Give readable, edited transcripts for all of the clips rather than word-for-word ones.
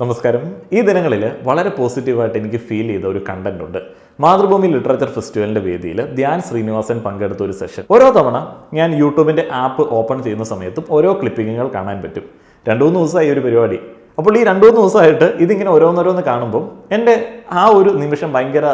നമസ്കാരം. ഈ ദിനങ്ങളിൽ വളരെ പോസിറ്റീവായിട്ട് എനിക്ക് ഫീൽ ചെയ്ത ഒരു കണ്ടന്റ് ഉണ്ട്. മാതൃഭൂമി ലിറ്ററേച്ചർ ഫെസ്റ്റിവലിന്റെ വേദിയിൽ ധ്യാൻ ശ്രീനിവാസൻ പങ്കെടുത്ത ഒരു സെഷൻ. ഓരോ തവണ ഞാൻ യൂട്യൂബിന്റെ ആപ്പ് ഓപ്പൺ ചെയ്യുന്ന സമയത്തും ഓരോ ക്ലിപ്പിങ്ങുകൾ കാണാൻ പറ്റും. 2-3 ദിവസമായി ഒരു പരിപാടി. അപ്പോൾ ഈ 2-3 ദിവസമായിട്ട് ഇതിങ്ങനെ ഓരോന്നോരോന്ന് കാണുമ്പോൾ എൻ്റെ ആ ഒരു നിമിഷം ഭയങ്കര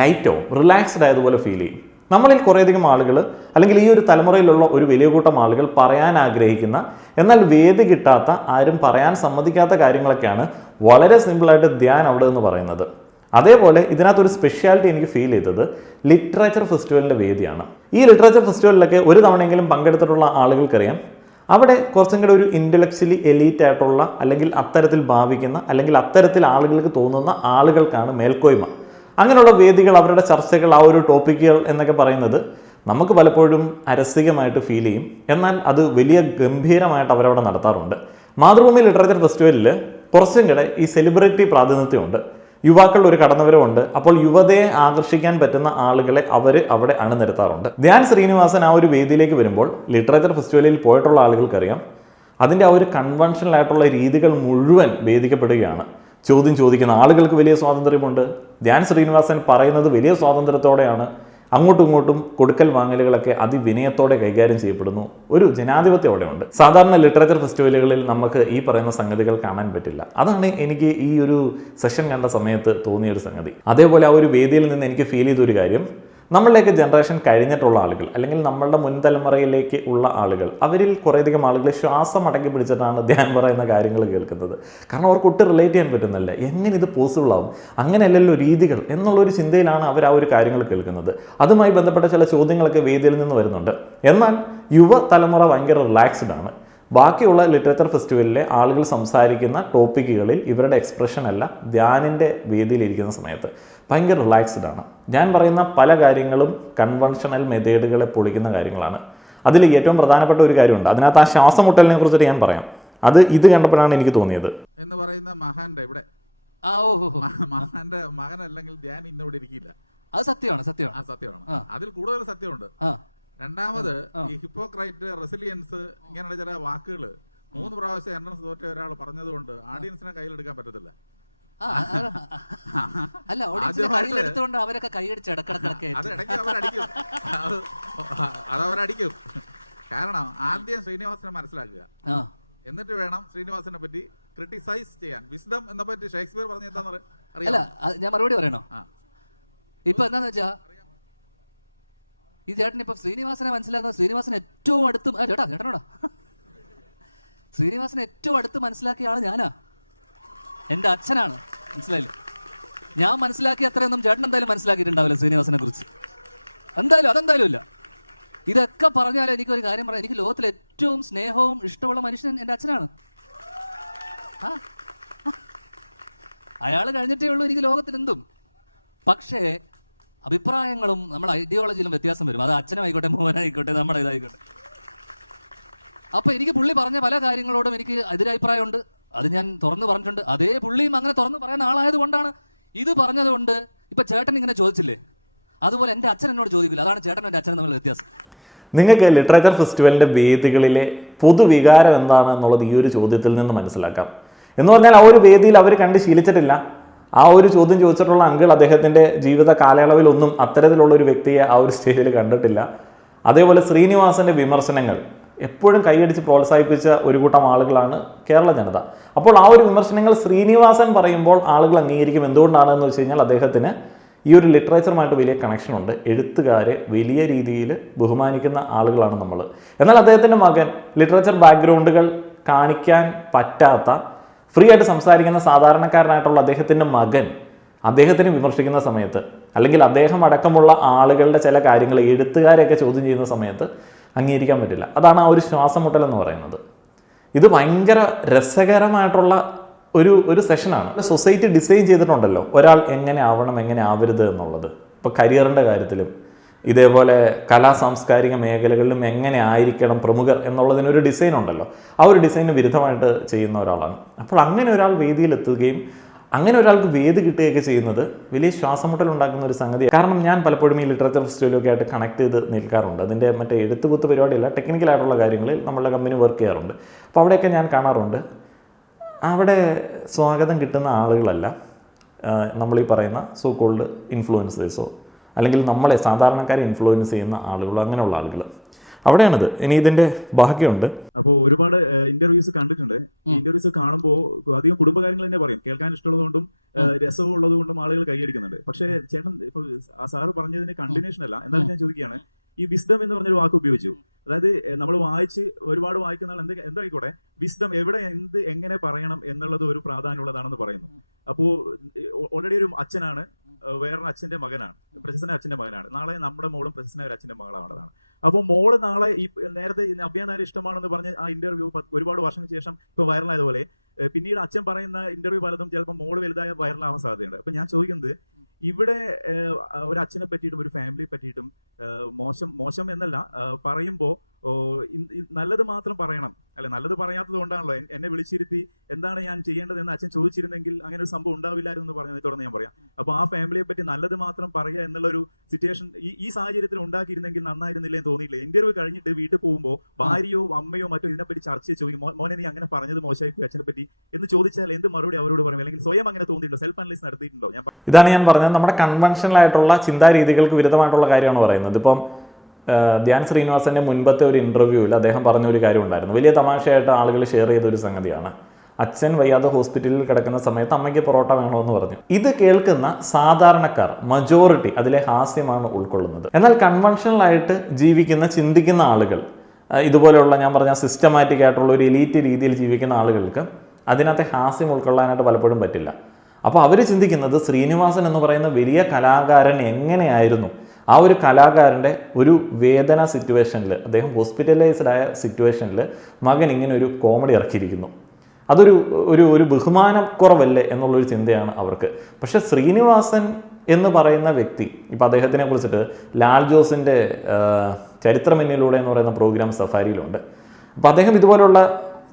ലൈറ്റോ റിലാക്സ്ഡ് ആയതുപോലെ ഫീൽ ചെയ്യും. നമ്മളിൽ കുറേയധികം ആളുകൾ അല്ലെങ്കിൽ ഈ ഒരു തലമുറയിലുള്ള ഒരു വലിയ കൂട്ടം ആളുകൾ പറയാൻ ആഗ്രഹിക്കുന്ന എന്നാൽ വേദി കിട്ടാത്ത, ആരും പറയാൻ സമ്മതിക്കാത്ത കാര്യങ്ങളൊക്കെയാണ് വളരെ സിമ്പിളായിട്ട് ധ്യാൻ അവിടെ നിന്ന് പറയുന്നത്. അതേപോലെ ഇതിനകത്തൊരു സ്പെഷ്യാലിറ്റി എനിക്ക് ഫീൽ ചെയ്തത് ലിറ്ററേച്ചർ ഫെസ്റ്റിവലിൻ്റെ വേദിയാണ്. ഈ ലിറ്ററേച്ചർ ഫെസ്റ്റിവലിലൊക്കെ ഒരു തവണയെങ്കിലും പങ്കെടുത്തിട്ടുള്ള ആളുകൾക്കറിയാം, അവിടെ കുറച്ചും കൂടെ ഒരു ഇൻ്റലക്ച്വലി എലീറ്റ് ആയിട്ടുള്ള അല്ലെങ്കിൽ അത്തരത്തിൽ ഭാവിക്കുന്ന അല്ലെങ്കിൽ അത്തരത്തിൽ ആളുകൾക്ക് തോന്നുന്ന ആളുകൾക്കാണ് മേൽക്കോയ്മ. അങ്ങനെയുള്ള വേദികൾ, അവരുടെ ചർച്ചകൾ, ആ ഒരു ടോപ്പിക്കുകൾ എന്നൊക്കെ പറയുന്നത് നമുക്ക് പലപ്പോഴും അരസികമായിട്ട് ഫീൽ ചെയ്യും. എന്നാൽ അത് വലിയ ഗംഭീരമായിട്ട് അവരവിടെ നടത്താറുണ്ട്. മാതൃഭൂമി ലിറ്ററേച്ചർ ഫെസ്റ്റിവലിൽ കുറച്ചും കൂടെ ഈ സെലിബ്രിറ്റി പ്രാതിനിധ്യമുണ്ട്. യുവാക്കളുടെ ഒരു കടന്നുവരവുണ്ട്. അപ്പോൾ യുവതയെ ആകർഷിക്കാൻ പറ്റുന്ന ആളുകളെ അവർ അവിടെ അണിനിരത്താറുണ്ട്. ധ്യാൻ ശ്രീനിവാസൻ ആ ഒരു വേദിയിലേക്ക് വരുമ്പോൾ ലിറ്ററേച്ചർ ഫെസ്റ്റിവലിൽ പോയിട്ടുള്ള ആളുകൾക്കറിയാം, അതിൻ്റെ ആ ഒരു കൺവെൻഷനൽ ആയിട്ടുള്ള രീതികൾ മുഴുവൻ ഭേദിക്കപ്പെടുകയാണ്. ചോദ്യം ചോദിക്കുന്ന ആളുകൾക്ക് വലിയ സ്വാതന്ത്ര്യമുണ്ട്. ധ്യാൻ ശ്രീനിവാസൻ പറയുന്നത് വലിയ സ്വാതന്ത്ര്യത്തോടെയാണ്. അങ്ങോട്ടും ഇങ്ങോട്ടും കൊടുക്കൽ വാങ്ങലുകളൊക്കെ അതിവിനയത്തോടെ കൈകാര്യം ചെയ്യപ്പെടുന്നു. ഒരു ജനാധിപത്യം അവിടെ ഉണ്ട്. സാധാരണ ലിറ്ററേച്ചർ ഫെസ്റ്റിവലുകളിൽ നമുക്ക് ഈ പറയുന്ന സംഗതികൾ കാണാൻ പറ്റില്ല. അതാണ് എനിക്ക് ഈ ഒരു സെഷൻ കണ്ട സമയത്ത് തോന്നിയൊരു സംഗതി. അതേപോലെ ആ ഒരു വേദിയിൽ നിന്ന് എനിക്ക് ഫീൽ ചെയ്തൊരു കാര്യം, നമ്മളുടെയൊക്കെ ജനറേഷൻ കഴിഞ്ഞിട്ടുള്ള ആളുകൾ അല്ലെങ്കിൽ നമ്മളുടെ മുൻതലമുറയിലേക്ക് ഉള്ള ആളുകൾ, അവരിൽ കുറേയധികം ആളുകൾ ശ്വാസം അടക്കി പിടിച്ചിട്ടാണ് ധ്യാൻ പറയുന്ന കാര്യങ്ങൾ കേൾക്കുന്നത്. കാരണം അവർക്ക് ഒട്ടും റിലേറ്റ് ചെയ്യാൻ പറ്റുന്നില്ല. എങ്ങനെ ഇത് പോസിബിൾ ആവും, അങ്ങനെയല്ലല്ലോ രീതികൾ എന്നുള്ളൊരു ചിന്തയിലാണ് അവർ ആ ഒരു കാര്യങ്ങൾ കേൾക്കുന്നത്. അതുമായി ബന്ധപ്പെട്ട ചില ചോദ്യങ്ങളൊക്കെ വേദിയിൽ നിന്ന് വരുന്നുണ്ട്. എന്നാൽ യുവതലമുറ ഭയങ്കര റിലാക്സ്ഡ് ആണ്. ബാക്കിയുള്ള ലിറ്ററേച്ചർ ഫെസ്റ്റിവലിലെ ആളുകൾ സംസാരിക്കുന്ന ടോപ്പിക്കുകളിൽ ഇവരുടെ എക്സ്പ്രഷൻ അല്ല ധ്യാനിൻ്റെ വേദിയിലിരിക്കുന്ന സമയത്ത് ഭയങ്കര റിലാക്സ്ഡ് ആണ്. ഞാൻ പറയുന്ന പല കാര്യങ്ങളും കൺവെൻഷണൽ മെത്തേഡുകളെ പൊളിക്കുന്ന കാര്യങ്ങളാണ്. അതിൽ ഏറ്റവും പ്രധാനപ്പെട്ട ഒരു കാര്യമുണ്ട്. അതിനകത്ത് ആ ശ്വാസമുട്ടലിനെ കുറിച്ചിട്ട് ഞാൻ പറയാം. അത് ഇത് കണ്ടപ്പോഴാണ് എനിക്ക് തോന്നിയത്. എന്ന് പറയുന്ന മഹാന്റെ ഇവിടെ മഹാന്റെ മകനല്ലെങ്കിൽ ധ്യാൻ ഇന്നിവിടെ ഇരിക്കില്ല. അത് സത്യമാണ്. സത്യമാണ്. അതിൽ കൂടുതൽ സത്യമുണ്ട്. രണ്ടാമത് ഈ ഹിപ്പോക്രൈറ്റ്, റെസിലിയൻസ്, ഇങ്ങനെയുള്ള ചില വാക്കുകൾ 3 പ്രാവശ്യം എൻട്രൻസ് തോറ്റ ഒരാൾ പറഞ്ഞതുകൊണ്ട് ഓഡിയൻസിനെ കയ്യിലെടുക്കാൻ പറ്റത്തില്ല. അല്ല, ഓഡിയൻസിനെ അവരൊക്കെ കൈയടിച്ച് അതവരടിക്കും. കാരണം ആദ്യം ശ്രീനിവാസനെ മനസ്സിലാക്കുക, എന്നിട്ട് വേണം ശ്രീനിവാസനെ പറ്റി ക്രിട്ടിസൈസ് ചെയ്യാൻ. വിസ്ഡം എന്നെ പറ്റി ഷേക്സ്പിയർ പറഞ്ഞ എന്താന്ന് അറിയാം. ഞാൻ മറുപടി പറയണോ? ഇപ്പൊ എന്താന്ന് വെച്ചാ, ഈ ചേട്ടൻ ഇപ്പൊ ശ്രീനിവാസനെ മനസ്സിലാക്കുന്ന, ശ്രീനിവാസൻ ഏറ്റവും അടുത്ത് ചേട്ടനോടാ ശ്രീനിവാസനെ ഏറ്റവും അടുത്ത് മനസ്സിലാക്കിയ ആള് ഞാനാ. എൻ്റെ അച്ഛനാണ്. മനസ്സിലായില്ലേ? ഞാൻ മനസ്സിലാക്കിയ അത്രയൊന്നും ചേട്ടൻ എന്തായാലും മനസ്സിലാക്കിയിട്ടുണ്ടാവില്ല ശ്രീനിവാസനെ കുറിച്ച്. അതെന്തായാലും ഇല്ല. ഇതൊക്കെ പറഞ്ഞാൽ എനിക്കൊരു കാര്യം പറയാം, എനിക്ക് ലോകത്തിൽ ഏറ്റവും സ്നേഹവും ഇഷ്ടമുള്ള മനുഷ്യൻ എൻ്റെ അച്ഛനാണ്. അയാൾ കഴിഞ്ഞിട്ടേ ഉള്ളൂ എനിക്ക് ലോകത്തിലെന്തും. പക്ഷേ അഭിപ്രായങ്ങളും നമ്മുടെ ഐഡിയോളജിയിലും വ്യത്യാസം വരും. അത് അച്ഛനായിക്കോട്ടെ, മോനായിക്കോട്ടെ, നമ്മുടെ ഇതായിക്കോട്ടെ. അപ്പോൾ എനിക്ക് പുള്ളി പറഞ്ഞ പല കാര്യങ്ങളോടും എനിക്ക് എതിരഭിപ്രായമുണ്ട്. അത് ഞാൻ തുറന്നു പറഞ്ഞിട്ടുണ്ട്. അതേ പുള്ളിയും അങ്ങനെ തുറന്നു പറയുന്ന ആളായത് കൊണ്ടാണ് ഇത് പറഞ്ഞതുകൊണ്ട് ഇപ്പം ചേട്ടൻ ഇങ്ങനെ ചോദിച്ചില്ലേ, അതുപോലെ എൻ്റെ അച്ഛൻ എന്നോട് ചോദിക്കില്ല. അതാണ് ചേട്ടനും എൻ്റെ അച്ഛനും തമ്മിലുള്ള വ്യത്യാസം. നിങ്ങൾക്ക് ലിറ്ററേച്ചർ ഫെസ്റ്റിവലിൻ്റെ വേദികളിലെ പൊതുവികാരം എന്താണ് എന്നുള്ളത് ഈ ഒരു ചോദ്യത്തിൽ നിന്ന് മനസ്സിലാക്കാം. എന്ന് പറഞ്ഞാൽ ആ ഒരു വേദിയിൽ അവർ കണ്ട് ശീലിച്ചിട്ടില്ല. ആ ഒരു ചോദ്യം ചോദിച്ചിട്ടുള്ള അങ്കിൾ അദ്ദേഹത്തിൻ്റെ ജീവിത കാലയളവിലൊന്നും അത്തരത്തിലുള്ള ഒരു വ്യക്തിയെ ആ ഒരു സ്റ്റേജിൽ കണ്ടിട്ടില്ല. അതേപോലെ ശ്രീനിവാസൻ്റെ വിമർശനങ്ങൾ എപ്പോഴും കൈയടിച്ച് പ്രോത്സാഹിപ്പിച്ച ഒരു കൂട്ടം ആളുകളാണ് കേരള ജനത. അപ്പോൾ ആ ഒരു വിമർശനങ്ങൾ ശ്രീനിവാസൻ പറയുമ്പോൾ ആളുകൾ അംഗീകരിക്കും. എന്തുകൊണ്ടാണെന്ന് വെച്ച് കഴിഞ്ഞാൽ അദ്ദേഹത്തിന് ഈ ഒരു ലിറ്ററേച്ചറുമായിട്ട് വലിയ കണക്ഷനുണ്ട്. എഴുത്തുകാരെ വലിയ രീതിയിൽ ബഹുമാനിക്കുന്ന ആളുകളാണ് നമ്മൾ. എന്നാൽ അദ്ദേഹത്തിൻ്റെ മകൻ ലിറ്ററേച്ചർ ബാക്ക്ഗ്രൗണ്ടുകൾ കാണിക്കാൻ പറ്റാത്ത, ഫ്രീ ആയിട്ട് സംസാരിക്കുന്ന സാധാരണക്കാരനായിട്ടുള്ള അദ്ദേഹത്തിൻ്റെ മകൻ അദ്ദേഹത്തിനെ വിമർശിക്കുന്ന സമയത്ത്, അല്ലെങ്കിൽ അദ്ദേഹം അടക്കമുള്ള ആളുകളുടെ ചില കാര്യങ്ങൾ എഴുത്തുകാരെയൊക്കെ ചോദ്യം ചെയ്യുന്ന സമയത്ത് അംഗീകരിക്കാൻ പറ്റില്ല. അതാണ് ആ ഒരു ശ്വാസമുട്ടൽ എന്ന് പറയുന്നത്. ഇത് ഭയങ്കര രസകരമായിട്ടുള്ള ഒരു സെഷനാണ്. സൊസൈറ്റി ഡിസൈൻ ചെയ്തിട്ടുണ്ടല്ലോ ഒരാൾ എങ്ങനെ ആവണം, എങ്ങനെ ആവരുത് എന്നുള്ളത്. ഇപ്പോൾ കരിയറിൻ്റെ കാര്യത്തിലും ഇതേപോലെ കലാ സാംസ്കാരിക മേഖലകളിലും എങ്ങനെ ആയിരിക്കണം പ്രമുഖർ എന്നുള്ളതിനൊരു ഡിസൈൻ ഉണ്ടല്ലോ. ആ ഒരു ഡിസൈന് വിരുദ്ധമായിട്ട് ചെയ്യുന്ന ഒരാളാണ്. അപ്പോൾ അങ്ങനെ ഒരാൾ വേദിയിലെത്തുകയും അങ്ങനെ ഒരാൾക്ക് വേദി കിട്ടുകയൊക്കെ ചെയ്യുന്നത് വലിയ ശ്വാസമുട്ടൽ ഉണ്ടാക്കുന്ന ഒരു സംഗതിയാണ്. കാരണം ഞാൻ പലപ്പോഴും ഈ ലിറ്ററേച്ചർ ഫെസ്റ്റിവലൊക്കെ ആയിട്ട് കണക്ട് ചെയ്ത് നിൽക്കാറുണ്ട്. അതിൻ്റെ മറ്റേ എഴുത്തുകുത്ത് പരിപാടിയല്ല, ടെക്നിക്കലായിട്ടുള്ള കാര്യങ്ങളിൽ നമ്മളുടെ കമ്പനി വർക്ക് ചെയ്യാറുണ്ട്. അപ്പോൾ അവിടെയൊക്കെ ഞാൻ കാണാറുണ്ട് അവിടെ സ്വാഗതം കിട്ടുന്ന ആളുകളല്ല നമ്മളീ പറയുന്ന സോ കോൾഡ് ഇൻഫ്ലുവൻസേഴ്സോ അല്ലെങ്കിൽ നമ്മളെ സാധാരണക്കാരെ ഇൻഫ്ലുവൻസ് ചെയ്യുന്ന ആളുകളോ അങ്ങനെയുള്ള ആളുകൾ. അവിടെയാണിത്. ഇനി ഇതിൻ്റെ ബാക്കിയുണ്ട്. അപ്പോൾ ഒരുപാട് ഇന്റർവ്യൂസ് കണ്ടിട്ടുണ്ട്. ഇന്റർവ്യൂസ് കാണുമ്പോൾ അധികം കുടുംബകാര്യങ്ങൾ തന്നെ പറയും, കേൾക്കാൻ ഇഷ്ടമുള്ളതുകൊണ്ടും രസവും ഉള്ളതുകൊണ്ടും ആളുകൾ കൈയടിക്കുന്നുണ്ട്. പക്ഷേ ചേട്ടൻ ഇപ്പോൾ ആ സാറ് പറഞ്ഞതിന് കണ്ടിന്യൂഷൻ അല്ല, എന്നാലും ഞാൻ ചോദിക്കുകയാണ്, ഈ വിസ്ഡം എന്ന് പറഞ്ഞൊരു വാക്ക് ഉപയോഗിച്ചു. അതായത് നമ്മൾ ഒരുപാട് വായിക്കുന്ന ആൾ എന്തായിക്കോട്ടെ, വിസ്ഡം എവിടെ എങ്ങനെ പറയണം എന്നുള്ളത് ഒരു പ്രാധാന്യമുള്ളതാണെന്ന് പറയുന്നു. അപ്പോൾ ഓൾറെഡി ഒരു അച്ഛനാണ്, വേറൊരു അച്ഛന്റെ മകനാണ്, പ്രശസ്തന അച്ഛന്റെ മകനാണ്. നാളെ നമ്മുടെ മോളും പ്രശസ്തന ഒരു അച്ഛന്റെ മകളാണ്. അപ്പോൾ മോള് നാളെ ഈ നേരത്തെ അഭ്യനാരെ ഇഷ്ടമാണെന്ന് പറഞ്ഞ ആ ഇന്റർവ്യൂ ഒരുപാട് വർഷങ്ങൾക്ക് ശേഷം ഇപ്പൊ വൈറലായതുപോലെ പിന്നീട് അച്ഛൻ പറയുന്ന ഇന്റർവ്യൂ പലതും ചിലപ്പോൾ മോള് വലുതായ വൈറലാവാൻ സാധ്യതയുണ്ട്. അപ്പൊ ഞാൻ ചോദിക്കുന്നത്, ഇവിടെ ഒരു അച്ഛനെ പറ്റിയിട്ടും ഒരു ഫാമിലിയെ പറ്റിയിട്ടും മോശം എന്നല്ല പറയുമ്പോൾ നല്ലത് മാത്രം പറയണം, അല്ലെ? നല്ലത് പറയാത്തത് കൊണ്ടാണല്ലോ എന്നെ വിളിച്ചിരുത്തി എന്താണ് ഞാൻ ചെയ്യേണ്ടതെന്ന് അച്ഛൻ ചോദിച്ചിരുന്നെങ്കിൽ അങ്ങനെ ഒരു സംഭവം ഉണ്ടാവില്ലായിരുന്നു എന്ന് പറഞ്ഞതിനെ തുടർന്ന് ഞാൻ പറയാം. അപ്പൊ ആ ഫാമിലിയെ പറ്റി നല്ലത് മാത്രം പറയുക എന്നുള്ളൊരു സിറ്റുവേഷൻ ഈ സാഹചര്യത്തിൽ ഉണ്ടാക്കിയിരുന്നെങ്കിൽ നന്നായിരുന്നില്ലേ എന്ന് തോന്നിയില്ലേ? ഇന്റർവ്യൂ കഴിഞ്ഞിട്ട് വീട്ടിൽ പോകുമ്പോൾ ഭാര്യയോ അമ്മയോ മറ്റോ ഇതിനെപ്പറ്റി ചർച്ച ചോദിക്കും, മോനെ നീ അങ്ങനെ പറഞ്ഞത് മോശമായി അച്ഛനെ പറ്റി എന്ന് ചോദിച്ചാൽ എന്ത് മറുപടി അവരോട് പറയും? അല്ലെങ്കിൽ സ്വയം അങ്ങനെ തോന്നിയിട്ടുണ്ടോ? സെൽഫ് അനലൈസ് നടത്തിയിട്ടുണ്ടോ? ഇതാണ് ഞാൻ പറഞ്ഞത്, നമ്മുടെ കൺവെൻഷണൽ ആയിട്ടുള്ള ചിന്താരീതികൾക്ക് വിരുദ്ധമായിട്ടുള്ള കാര്യമാണ് പറയുന്നത്. ഇപ്പം ധ്യാൻ ശ്രീനിവാസന്റെ മുൻപത്തെ ഒരു ഇന്റർവ്യൂവിൽ അദ്ദേഹം പറഞ്ഞ ഒരു കാര്യം ഉണ്ടായിരുന്നു, വലിയ തമാശയായിട്ട് ആളുകൾ ഷെയർ ചെയ്ത ഒരു സംഗതിയാണ്. അച്ഛൻ വയ്യാതെ ഹോസ്പിറ്റലിൽ കിടക്കുന്ന സമയത്ത് അമ്മയ്ക്ക് പൊറോട്ട വേണമെന്ന് പറഞ്ഞു. ഇത് കേൾക്കുന്ന സാധാരണക്കാർ മജോറിറ്റി അതിലെ ഹാസ്യമാണ് ഉൾക്കൊള്ളുന്നത്. എന്നാൽ കൺവെൻഷണൽ ആയിട്ട് ജീവിക്കുന്ന ചിന്തിക്കുന്ന ആളുകൾ, ഇതുപോലെയുള്ള ഞാൻ പറഞ്ഞ സിസ്റ്റമാറ്റിക് ആയിട്ടുള്ള ഒരു എലീറ്റ് രീതിയിൽ ജീവിക്കുന്ന ആളുകൾക്ക് അതിനകത്തെ ഹാസ്യം ഉൾക്കൊള്ളാനായിട്ട് പലപ്പോഴും പറ്റില്ല. അപ്പോൾ അവർ ചിന്തിക്കുന്നത് ശ്രീനിവാസൻ എന്ന് പറയുന്ന വലിയ കലാകാരൻ എങ്ങനെയായിരുന്നു, ആ ഒരു കലാകാരൻ്റെ ഒരു വേദന സിറ്റുവേഷനിൽ, അദ്ദേഹം ഹോസ്പിറ്റലൈസ്ഡ് ആയ സിറ്റുവേഷനിൽ മകൻ ഇങ്ങനെ ഒരു കോമഡി ഇറക്കിയിരിക്കുന്നു, അതൊരു ഒരു ബഹുമാനക്കുറവല്ലേ എന്നുള്ളൊരു ചിന്തയാണ് അവർക്ക്. പക്ഷേ ശ്രീനിവാസൻ എന്ന് പറയുന്ന വ്യക്തി, ഇപ്പം അദ്ദേഹത്തിനെ കുറിച്ചിട്ട് ലാൽ ജോസിൻ്റെ ചരിത്രമെന്നിലൂടെ എന്ന് പറയുന്ന പ്രോഗ്രാം സഫാരിയിലുണ്ട്. അപ്പോൾ അദ്ദേഹം ഇതുപോലുള്ള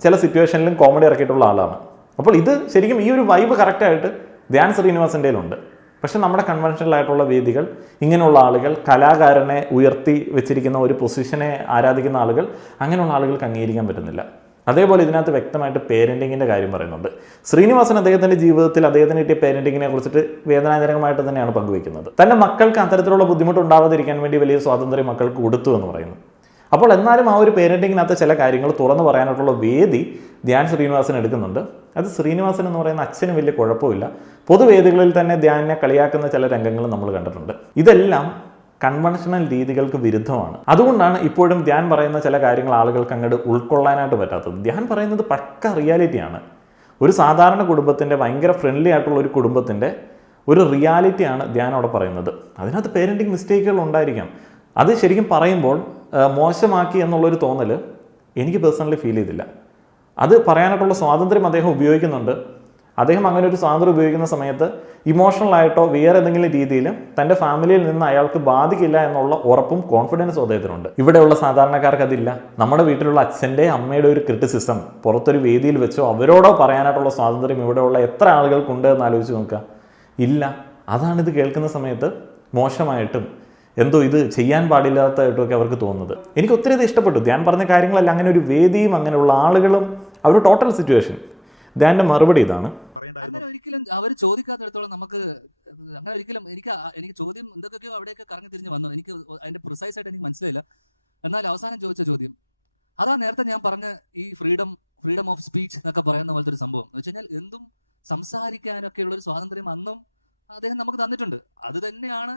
ചില സിറ്റുവേഷനിലും കോമഡി ഇറക്കിയിട്ടുള്ള ആളാണ്. അപ്പോൾ ഇത് ശരിക്കും ഈ ഒരു വൈബ് കറക്റ്റായിട്ട് ധ്യാൻ ശ്രീനിവാസൻ്റെയിലുണ്ട്. പക്ഷെ നമ്മുടെ കൺവെൻഷണൽ ആയിട്ടുള്ള വേദികൾ, ഇങ്ങനെയുള്ള ആളുകൾ, കലാകാരനെ ഉയർത്തി വെച്ചിരിക്കുന്ന ഒരു പൊസിഷനെ ആരാധിക്കുന്ന ആളുകൾ, അങ്ങനെയുള്ള ആളുകൾക്ക് അംഗീകരിക്കാൻ പറ്റുന്നില്ല. അതേപോലെ ഇതിനകത്ത് വ്യക്തമായിട്ട് പേരൻറ്റിങ്ങിൻ്റെ കാര്യം പറയുന്നുണ്ട്. ശ്രീനിവാസൻ അദ്ദേഹത്തിൻ്റെ ജീവിതത്തിൽ അദ്ദേഹത്തിന് കിട്ടിയ പേരൻറ്റിങ്ങിനെ കുറിച്ചിട്ട് വേദനാജനകമായിട്ട് തന്നെയാണ് പങ്കുവയ്ക്കുന്നത്. തൻ്റെ മക്കൾക്ക് അത്തരത്തിലുള്ള ബുദ്ധിമുട്ട് ഉണ്ടാവാതിരിക്കാൻ വേണ്ടി വലിയ സ്വാതന്ത്ര്യം മക്കൾക്ക് കൊടുത്തു എന്ന് പറയുന്നു. അപ്പോൾ എന്നാലും ആ ഒരു പേരൻറ്റിങ്ങിനകത്ത് ചില കാര്യങ്ങൾ തുറന്നു പറയാനായിട്ടുള്ള വേദി ധ്യാൻ ശ്രീനിവാസൻ എടുക്കുന്നുണ്ട്. അത് ശ്രീനിവാസൻ എന്ന് പറയുന്ന അച്ഛന് വലിയ കുഴപ്പമില്ല. പൊതുവേദികളിൽ തന്നെ ധ്യാനിനെ കളിയാക്കുന്ന ചില രംഗങ്ങൾ നമ്മൾ കണ്ടിട്ടുണ്ട്. ഇതെല്ലാം കൺവെൻഷണൽ രീതികൾക്ക് വിരുദ്ധമാണ്. അതുകൊണ്ടാണ് ഇപ്പോഴും ധ്യാൻ പറയുന്ന ചില കാര്യങ്ങൾ ആളുകൾക്ക് അങ്ങോട്ട് ഉൾക്കൊള്ളാനായിട്ട് പറ്റാത്തത്. ധ്യാൻ പറയുന്നത് പക്ക റിയാലിറ്റിയാണ്. ഒരു സാധാരണ കുടുംബത്തിൻ്റെ, ഭയങ്കര ഫ്രണ്ട്ലി ആയിട്ടുള്ള ഒരു കുടുംബത്തിൻ്റെ ഒരു റിയാലിറ്റിയാണ് ധ്യാൻ അവിടെ പറയുന്നത്. അതിനകത്ത് പേരൻറ്റിങ് മിസ്റ്റേക്കുകൾ ഉണ്ടായിരിക്കാം. അത് ശരിക്കും പറയുമ്പോൾ മോശമാക്കി എന്നുള്ളൊരു തോന്നൽ എനിക്ക് പേഴ്സണലി ഫീൽ ചെയ്തില്ല. അത് പറയാനായിട്ടുള്ള സ്വാതന്ത്ര്യം അദ്ദേഹം ഉപയോഗിക്കുന്നുണ്ട്. അദ്ദേഹം അങ്ങനെ ഒരു സ്വാതന്ത്ര്യം ഉപയോഗിക്കുന്ന സമയത്ത് ഇമോഷണൽ ആയിട്ടോ വേറെ ഏതെങ്കിലും രീതിയിൽ തൻ്റെ ഫാമിലിയിൽ നിന്ന് അയാൾക്ക് ബാധിക്കില്ല എന്നുള്ള ഉറപ്പും കോൺഫിഡൻസും അദ്ദേഹത്തിനുണ്ട്. ഇവിടെയുള്ള സാധാരണക്കാർക്ക് അതില്ല. നമ്മുടെ വീട്ടിലുള്ള അച്ഛൻ്റെ അമ്മയുടെ ഒരു ക്രിറ്റിസിസം പുറത്തൊരു വേദിയിൽ വെച്ചോ അവരോടോ പറയാനായിട്ടുള്ള സ്വാതന്ത്ര്യം ഇവിടെയുള്ള എത്ര ആളുകൾക്കുണ്ട് എന്ന് ആലോചിച്ച് നോക്കുക. ഇല്ല. അതാണിത് കേൾക്കുന്ന സമയത്ത് മോശമായിട്ടും എന്തോ ഇത് ചെയ്യാൻ പാടില്ലാത്തതായിട്ടൊക്കെ അവർക്ക് തോന്നുന്നത്. എനിക്ക് ഒത്തിരി ഇത് ഇഷ്ടപ്പെട്ടു. ധ്യാൻ പറഞ്ഞ കാര്യങ്ങളല്ല, അങ്ങനെ ഒരു വേദിയും അങ്ങനെയുള്ള ആളുകളും ആ ഒരു ടോട്ടൽ സിറ്റുവേഷൻ. ധ്യാൻ്റെ മറുപടി ഇതാണ്. അങ്ങനെ ഒരിക്കലും അവർ ചോദിക്കാത്തിടത്തോളം നമുക്ക് അങ്ങനെ ഒരിക്കലും എനിക്ക് ചോദ്യം എന്തൊക്കെയോ അവിടെയൊക്കെ കറങ്ങി തിരിഞ്ഞ് വന്നു. എനിക്ക് അതിന്റെ പ്രിസൈസ് ആയിട്ട് എനിക്ക് മനസ്സിലായില്ല. എന്നാൽ അവസാനം ചോദിച്ച ചോദ്യം അതാ നേരത്തെ ഞാൻ പറഞ്ഞ ഈ ഫ്രീഡം ഓഫ് സ്പീച്ച് എന്നൊക്കെ പറയുന്ന പോലത്തെ ഒരു സംഭവം എന്ന് വെച്ച് കഴിഞ്ഞാൽ എന്തും സംസാരിക്കാനൊക്കെ ഉള്ള ഒരു സ്വാതന്ത്ര്യം അന്നും അദ്ദേഹം നമുക്ക് തന്നിട്ടുണ്ട്. അത് തന്നെയാണ്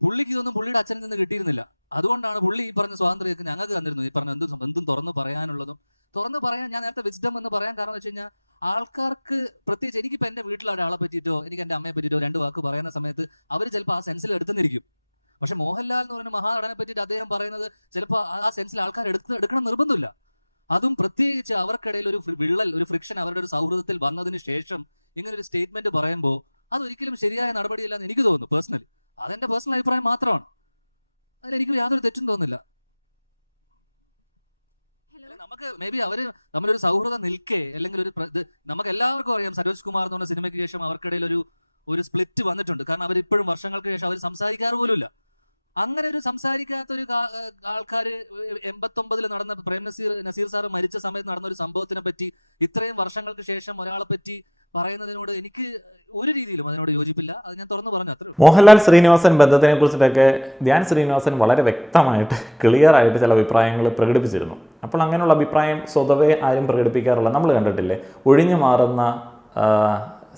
പുള്ളിക്ക് ഇതൊന്നും പുള്ളിയുടെ അച്ഛനിൽ നിന്ന് കിട്ടിയിരുന്നില്ല. അതുകൊണ്ടാണ് പുള്ളി ഈ പറഞ്ഞ സ്വാതന്ത്ര്യമൊക്കെ ഞങ്ങൾക്ക് തന്നിരുന്നു. ഈ പറഞ്ഞ എന്തും തുറന്നു പറയാനുള്ളതും തുറന്നു പറയാൻ ഞാൻ നേരത്തെ വിസ്ഡം എന്ന് പറയാൻ കാരണം വെച്ച് കഴിഞ്ഞാൽ ആൾക്കാർക്ക് പ്രത്യേകിച്ച് എനിക്കിപ്പോൾ എൻ്റെ വീട്ടിലെ ഒരാളെ പറ്റിയിട്ടോ എനിക്ക് എൻ്റെ അമ്മയെ പറ്റിയിട്ടോ രണ്ട് വാക്ക് പറയുന്ന സമയത്ത് അവർ ചിലപ്പോൾ ആ സെൻസിൽ എടുത്തുന്നിരിക്കും. പക്ഷെ മോഹൻലാൽ എന്ന് പറയുന്ന മഹാനടനെ പറ്റിയിട്ട് അദ്ദേഹം പറയുന്നത് ചിലപ്പോൾ ആ സെൻസിൽ ആൾക്കാർ എടുക്കണം നിർബന്ധമില്ല. അതും പ്രത്യേകിച്ച് അവർക്കിടയിൽ ഒരു വിള്ളൽ, ഒരു ഫ്രിക്ഷൻ അവരുടെ ഒരു സൗഹൃദത്തിൽ വന്നതിന് ശേഷം ഇങ്ങനെ ഒരു സ്റ്റേറ്റ്മെന്റ് പറയുമ്പോൾ അതൊരിക്കലും ശരിയായ നടപടിയല്ല എന്ന് എനിക്ക് തോന്നുന്നു. പേഴ്സണലി അതെന്റെ പേഴ്സണൽ അഭിപ്രായം മാത്രമാണ്. അതിലെനിക്ക് യാതൊരു തെറ്റും തോന്നുന്നില്ല. നമുക്ക് മേ ബി അവര് നമ്മളൊരു സൗഹൃദം നിൽക്കേ അല്ലെങ്കിൽ ഒരു നമുക്ക് എല്ലാവർക്കും അറിയാം സരോജ് കുമാർ എന്ന് പറഞ്ഞ സിനിമയ്ക്ക് ശേഷം അവർക്കിടയിൽ ഒരു സ്പ്ലിറ്റ് വന്നിട്ടുണ്ട്. കാരണം അവരിപ്പോഴും വർഷങ്ങൾക്ക് ശേഷം അവർ സംസാരിക്കാറ് പോലുമില്ല. അങ്ങനെ ഒരു സംസാരിക്കാത്ത ഒരു ആൾക്കാർ 89 നടന്ന നസീർ സാറ് മരിച്ച സമയത്ത് നടന്ന ഒരു സംഭവത്തിനെ പറ്റി ഇത്രയും വർഷങ്ങൾക്ക് ശേഷം ഒരാളെ പറ്റി പറയുന്നതിനോട് എനിക്ക് ഒരു രീതിയിലും അതിനോട് യോജിപ്പില്ല. അത് ഞാൻ തുറന്നു പറഞ്ഞു, അത്രേ ഉള്ളൂ. മോഹൻലാൽ ശ്രീനിവാസൻ ബന്ധത്തിനെ കുറിച്ചിട്ടൊക്കെ ധ്യാൻ ശ്രീനിവാസൻ വളരെ വ്യക്തമായിട്ട് ക്ലിയർ ആയിട്ട് ചില അഭിപ്രായങ്ങൾ പ്രകടിപ്പിച്ചിരുന്നു. അപ്പോൾ അങ്ങനെയുള്ള അഭിപ്രായം സ്വതവേ ആരും പ്രകടിപ്പിക്കാറില്ല. നമ്മൾ കണ്ടിട്ടില്ലേ, ഒഴിഞ്ഞു മാറുന്ന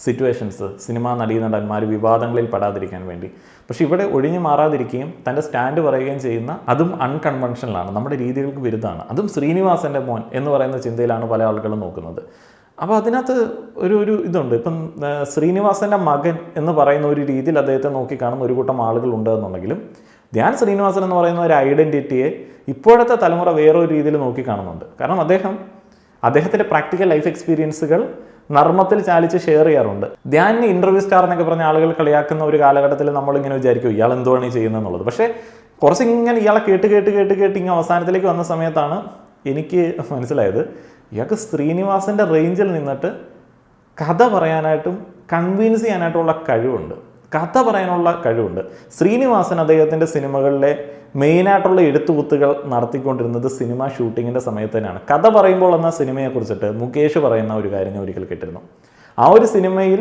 സിറ്റുവേഷൻസ് സിനിമാ നടീനടന്മാർ വിവാദങ്ങളിൽ പെടാതിരിക്കാൻ വേണ്ടി. പക്ഷെ ഇവിടെ ഒഴിഞ്ഞു മാറാതിരിക്കുകയും തൻ്റെ സ്റ്റാൻഡ് പറയുകയും ചെയ്യുന്ന, അതും അൺകൺവെൻഷനലാണ്, നമ്മുടെ രീതികൾക്ക് വിരുദ്ധമാണ്. അതും ശ്രീനിവാസൻ്റെ മോൻ എന്ന് പറയുന്ന ചിന്തയിലാണ് പല ആളുകളും നോക്കുന്നത്. അപ്പോൾ അതിനകത്ത് ഒരു ഇതുണ്ട്. ഇപ്പം ശ്രീനിവാസൻ്റെ മകൻ എന്ന് പറയുന്ന ഒരു രീതിയിൽ അദ്ദേഹത്തെ നോക്കിക്കാണുന്ന ഒരു കൂട്ടം ആളുകളുണ്ട് എന്നുണ്ടെങ്കിലും, ധ്യാൻ ശ്രീനിവാസൻ എന്ന് പറയുന്ന ഒരു ഐഡൻറ്റിറ്റിയെ ഇപ്പോഴത്തെ തലമുറ വേറൊരു രീതിയിൽ നോക്കിക്കാണുന്നുണ്ട്. കാരണം അദ്ദേഹത്തിൻ്റെ പ്രാക്ടിക്കൽ ലൈഫ് എക്സ്പീരിയൻസുകൾ നർമ്മത്തിൽ ചാലിച്ച് ഷെയർ ചെയ്യാറുണ്ട്. ധ്യാനിന് ഇൻ്റർവ്യൂ സ്റ്റാർ എന്നൊക്കെ പറഞ്ഞ ആളുകൾ കളിയാക്കുന്ന ഒരു കാലഘട്ടത്തിൽ നമ്മളിങ്ങനെ വിചാരിക്കും ഇയാൾ എന്തുവാണ് ഈ ചെയ്യുന്നത് എന്നുള്ളത്. പക്ഷേ കുറച്ച് ഇങ്ങനെ ഇയാളെ കേട്ട് ഇങ്ങനെ അവസാനത്തിലേക്ക് വന്ന സമയത്താണ് എനിക്ക് മനസ്സിലായത് ഇയാൾക്ക് ശ്രീനിവാസൻ്റെ റേഞ്ചിൽ നിന്നിട്ട് കഥ പറയാനായിട്ടും കൺവിൻസ് ചെയ്യാനായിട്ടുള്ള കഴിവുണ്ട്. ശ്രീനിവാസൻ അദ്ദേഹത്തിൻ്റെ സിനിമകളിലെ മെയിനായിട്ടുള്ള എഴുത്തുകുത്തുകൾ നടത്തിക്കൊണ്ടിരുന്നത് സിനിമ ഷൂട്ടിങ്ങിൻ്റെ സമയത്ത് തന്നെയാണ്. കഥ പറയുമ്പോൾ എന്ന സിനിമയെക്കുറിച്ചിട്ട് മുകേഷ് പറയുന്ന ഒരു കാര്യം ഞാൻ ഒരിക്കൽ കേട്ടിരുന്നു. ആ ഒരു സിനിമയിൽ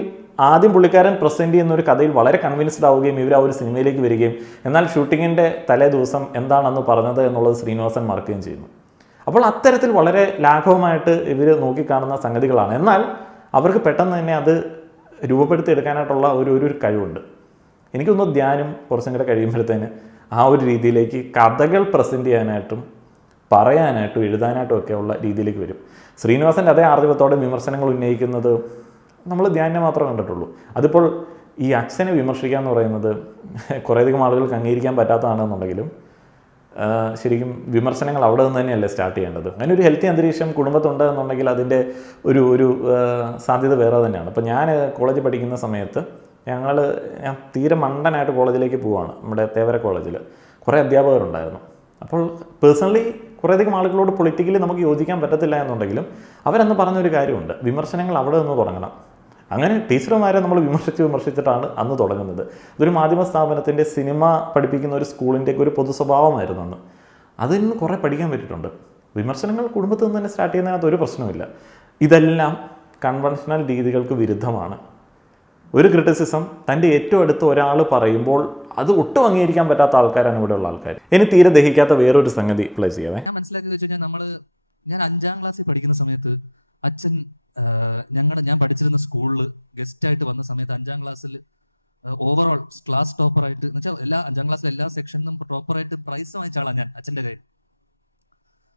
ആദ്യം പുള്ളിക്കാരൻ പ്രസൻറ്റ് ചെയ്യുന്ന ഒരു കഥയിൽ വളരെ കൺവിൻസ്ഡ് ആവുകയും ഇവർ ആ ഒരു സിനിമയിലേക്ക് വരികയും എന്നാൽ ഷൂട്ടിങ്ങിൻ്റെ തലേ ദിവസം എന്താണെന്ന് പറഞ്ഞത് എന്നുള്ളത് ശ്രീനിവാസൻ മറക്കുകയും ചെയ്യുന്നു. അപ്പോൾ അത്തരത്തിൽ വളരെ ലാഘവമായിട്ട് ഇവർ നോക്കിക്കാണുന്ന സംഗതികളാണ്. എന്നാൽ അവർക്ക് പെട്ടെന്ന് തന്നെ അത് രൂപപ്പെടുത്തിയെടുക്കാനായിട്ടുള്ള ഒരു കഴിവുണ്ട്. എനിക്കൊന്ന് ധ്യാനം കുറച്ചും കൂടെ കഴിയുമ്പോഴത്തേന് ആ ഒരു രീതിയിലേക്ക് കഥകൾ പ്രസൻറ്റ് ചെയ്യാനായിട്ടും പറയാനായിട്ടും എഴുതാനായിട്ടും ഒക്കെ ഉള്ള രീതിയിലേക്ക് വരും. ശ്രീനിവാസൻ്റെ അതേ ആർജവത്തോടെ വിമർശനങ്ങൾ ഉന്നയിക്കുന്നത് നമ്മൾ ധ്യാനം മാത്രമേ കണ്ടിട്ടുള്ളൂ. അതിപ്പോൾ ഈ അച്ഛനെ വിമർശിക്കുക എന്ന് പറയുന്നത് കുറേയധികം ആളുകൾക്ക് അംഗീകരിക്കാൻ പറ്റാത്തതാണെന്നുണ്ടെങ്കിലും ശരിക്കും വിമർശനങ്ങൾ അവിടെ നിന്ന് തന്നെയല്ലേ സ്റ്റാർട്ട് ചെയ്യേണ്ടത്. അങ്ങനെ ഒരു ഹെൽത്തി അന്തരീക്ഷം കുടുംബത്തുണ്ട് എന്നുണ്ടെങ്കിൽ അതിൻ്റെ ഒരു സാധ്യത വേറെ തന്നെയാണ്. ഇപ്പോൾ ഞാൻ കോളേജിൽ പഠിക്കുന്ന സമയത്ത് ഞാൻ തീരെ മണ്ടനായിട്ട് കോളേജിലേക്ക് പോവുകയാണ്. നമ്മുടെ തേവര കോളേജിൽ കുറേ അധ്യാപകരുണ്ടായിരുന്നു. അപ്പോൾ പേഴ്സണലി കുറേയധികം ആളുകളോട് പൊളിറ്റിക്കലി നമുക്ക് യോജിക്കാൻ പറ്റത്തില്ല എന്നുണ്ടെങ്കിലും അവരന്ന് പറഞ്ഞൊരു കാര്യമുണ്ട്, വിമർശനങ്ങൾ അവിടെ നിന്ന് തുടങ്ങണം. അങ്ങനെ ടീച്ചർമാരെ നമ്മൾ വിമർശിച്ചിട്ടാണ് അന്ന് തുടങ്ങുന്നത്. ഇതൊരു മാധ്യമ സ്ഥാപനത്തിൻ്റെ സിനിമ പഠിപ്പിക്കുന്ന ഒരു സ്കൂളിൻ്റെയൊക്കെ ഒരു പൊതു സ്വഭാവമായിരുന്നു അന്ന്. അതിൽ നിന്ന് കുറേ പഠിക്കാൻ പറ്റിയിട്ടുണ്ട്. വിമർശനങ്ങൾ കുടുംബത്തിൽ നിന്ന് തന്നെ സ്റ്റാർട്ട് ചെയ്യുന്നതിനകത്ത് ഒരു പ്രശ്നമില്ല. ഇതെല്ലാം കൺവെൻഷണൽ രീതികൾക്ക് വിരുദ്ധമാണ്. ഒരു ക്രിറ്റിസിസം തൻ്റെ ഏറ്റവും അടുത്ത ഒരാൾ പറയുമ്പോൾ അത് ഒട്ടും അംഗീകരിക്കാൻ പറ്റാത്ത ആൾക്കാരാണ് ഇവിടെയുള്ള ആൾക്കാർ. ഇനി തീരെ ദഹിക്കാത്ത വേറൊരു സംഗതി പ്ലേ ചെയ്യാവേ. ഞാൻ മനസ്സിലാക്കിയെന്ന് വെച്ച് കഴിഞ്ഞാൽ ഞാൻ 5ാം ക്ലാസ്സിൽ പഠിക്കുന്ന സമയത്ത് അച്ഛൻ ഞാൻ പഠിച്ചിരുന്ന സ്കൂളിൽ ഗസ്റ്റായിട്ട് വന്ന സമയത്ത് 5ാം ക്ലാസ്സിൽ ഓവറോൾ ക്ലാസ് ടോപ്പറായിട്ട് എന്ന് വെച്ചാൽ 5ാം ക്ലാസ്സിലെ എല്ലാ സെക്ഷനിലും ടോപ്പറായിട്ട് പ്രൈസ് വാങ്ങിച്ച ആളാണ് ഞാൻ അച്ഛൻ്റെ കയ്യിൽ.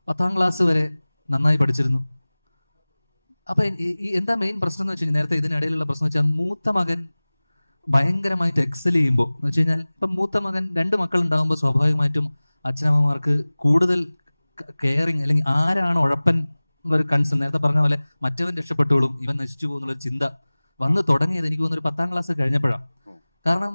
10ാം ക്ലാസ് വരെ നന്നായി പഠിച്ചിരുന്നു. അപ്പം എന്താ മെയിൻ പ്രശ്നം എന്ന് വെച്ച് കഴിഞ്ഞാൽ, നേരത്തെ ഇതിനിടയിലുള്ള പ്രശ്നം വെച്ചാൽ മൂത്ത മകൻ ഭയങ്കരമായിട്ട് എക്സൽ ചെയ്യുമ്പോൾ എന്ന് വെച്ച് കഴിഞ്ഞാൽ, ഇപ്പം മൂത്ത മകൻ 2 മക്കൾ ഉണ്ടാകുമ്പോൾ സ്വാഭാവികമായിട്ടും അച്ഛനമ്മമാർക്ക് കൂടുതൽ കെയറിങ്, അല്ലെങ്കിൽ ആരാണ് ഉഴപ്പൻ എന്നൊരു കൺസേൺ, നേരത്തെ പറഞ്ഞ പോലെ മറ്റവൻ രക്ഷപ്പെട്ടോളും ഇവൻ നശിച്ചു പോകുന്നുള്ളൊരു ചിന്ത വന്ന് തുടങ്ങിയത് എനിക്ക് തോന്നുന്നു 10ാം ക്ലാസ് കഴിഞ്ഞപ്പോഴാണ്. കാരണം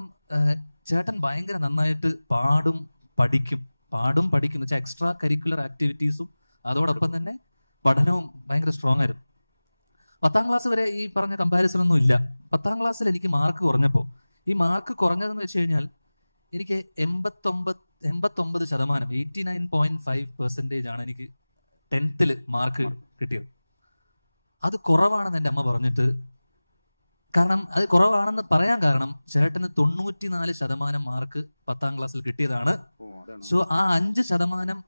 ചേട്ടൻ ഭയങ്കര നന്നായിട്ട് പാടും പഠിക്കും എന്ന് വെച്ചാൽ എക്സ്ട്രാ കരിക്കുലർ ആക്ടിവിറ്റീസും അതോടൊപ്പം തന്നെ പഠനവും ഭയങ്കര സ്ട്രോങ് ആയിരുന്നു. 10ാം ക്ലാസ് വരെ ഈ പറഞ്ഞ കമ്പാരിസൺ ഒന്നും ഇല്ല. 10ാം ക്ലാസ്സിൽ എനിക്ക് മാർക്ക് കുറഞ്ഞപ്പോൾ, ഈ മാർക്ക് കുറഞ്ഞതെന്ന് വെച്ച് കഴിഞ്ഞാൽ എനിക്ക് 89% 89.5% ആണ് എനിക്ക് 10th മാർക്ക് കിട്ടിയത്. അത് കുറവാണെന്ന് എൻ്റെ അമ്മ പറഞ്ഞിട്ട്, കാരണം അത് കുറവാണെന്ന് പറയാൻ കാരണം ചേട്ടന് 94% മാർക്ക് 10ാം ക്ലാസ്സിൽ കിട്ടിയതാണ്. സോ ആ 5%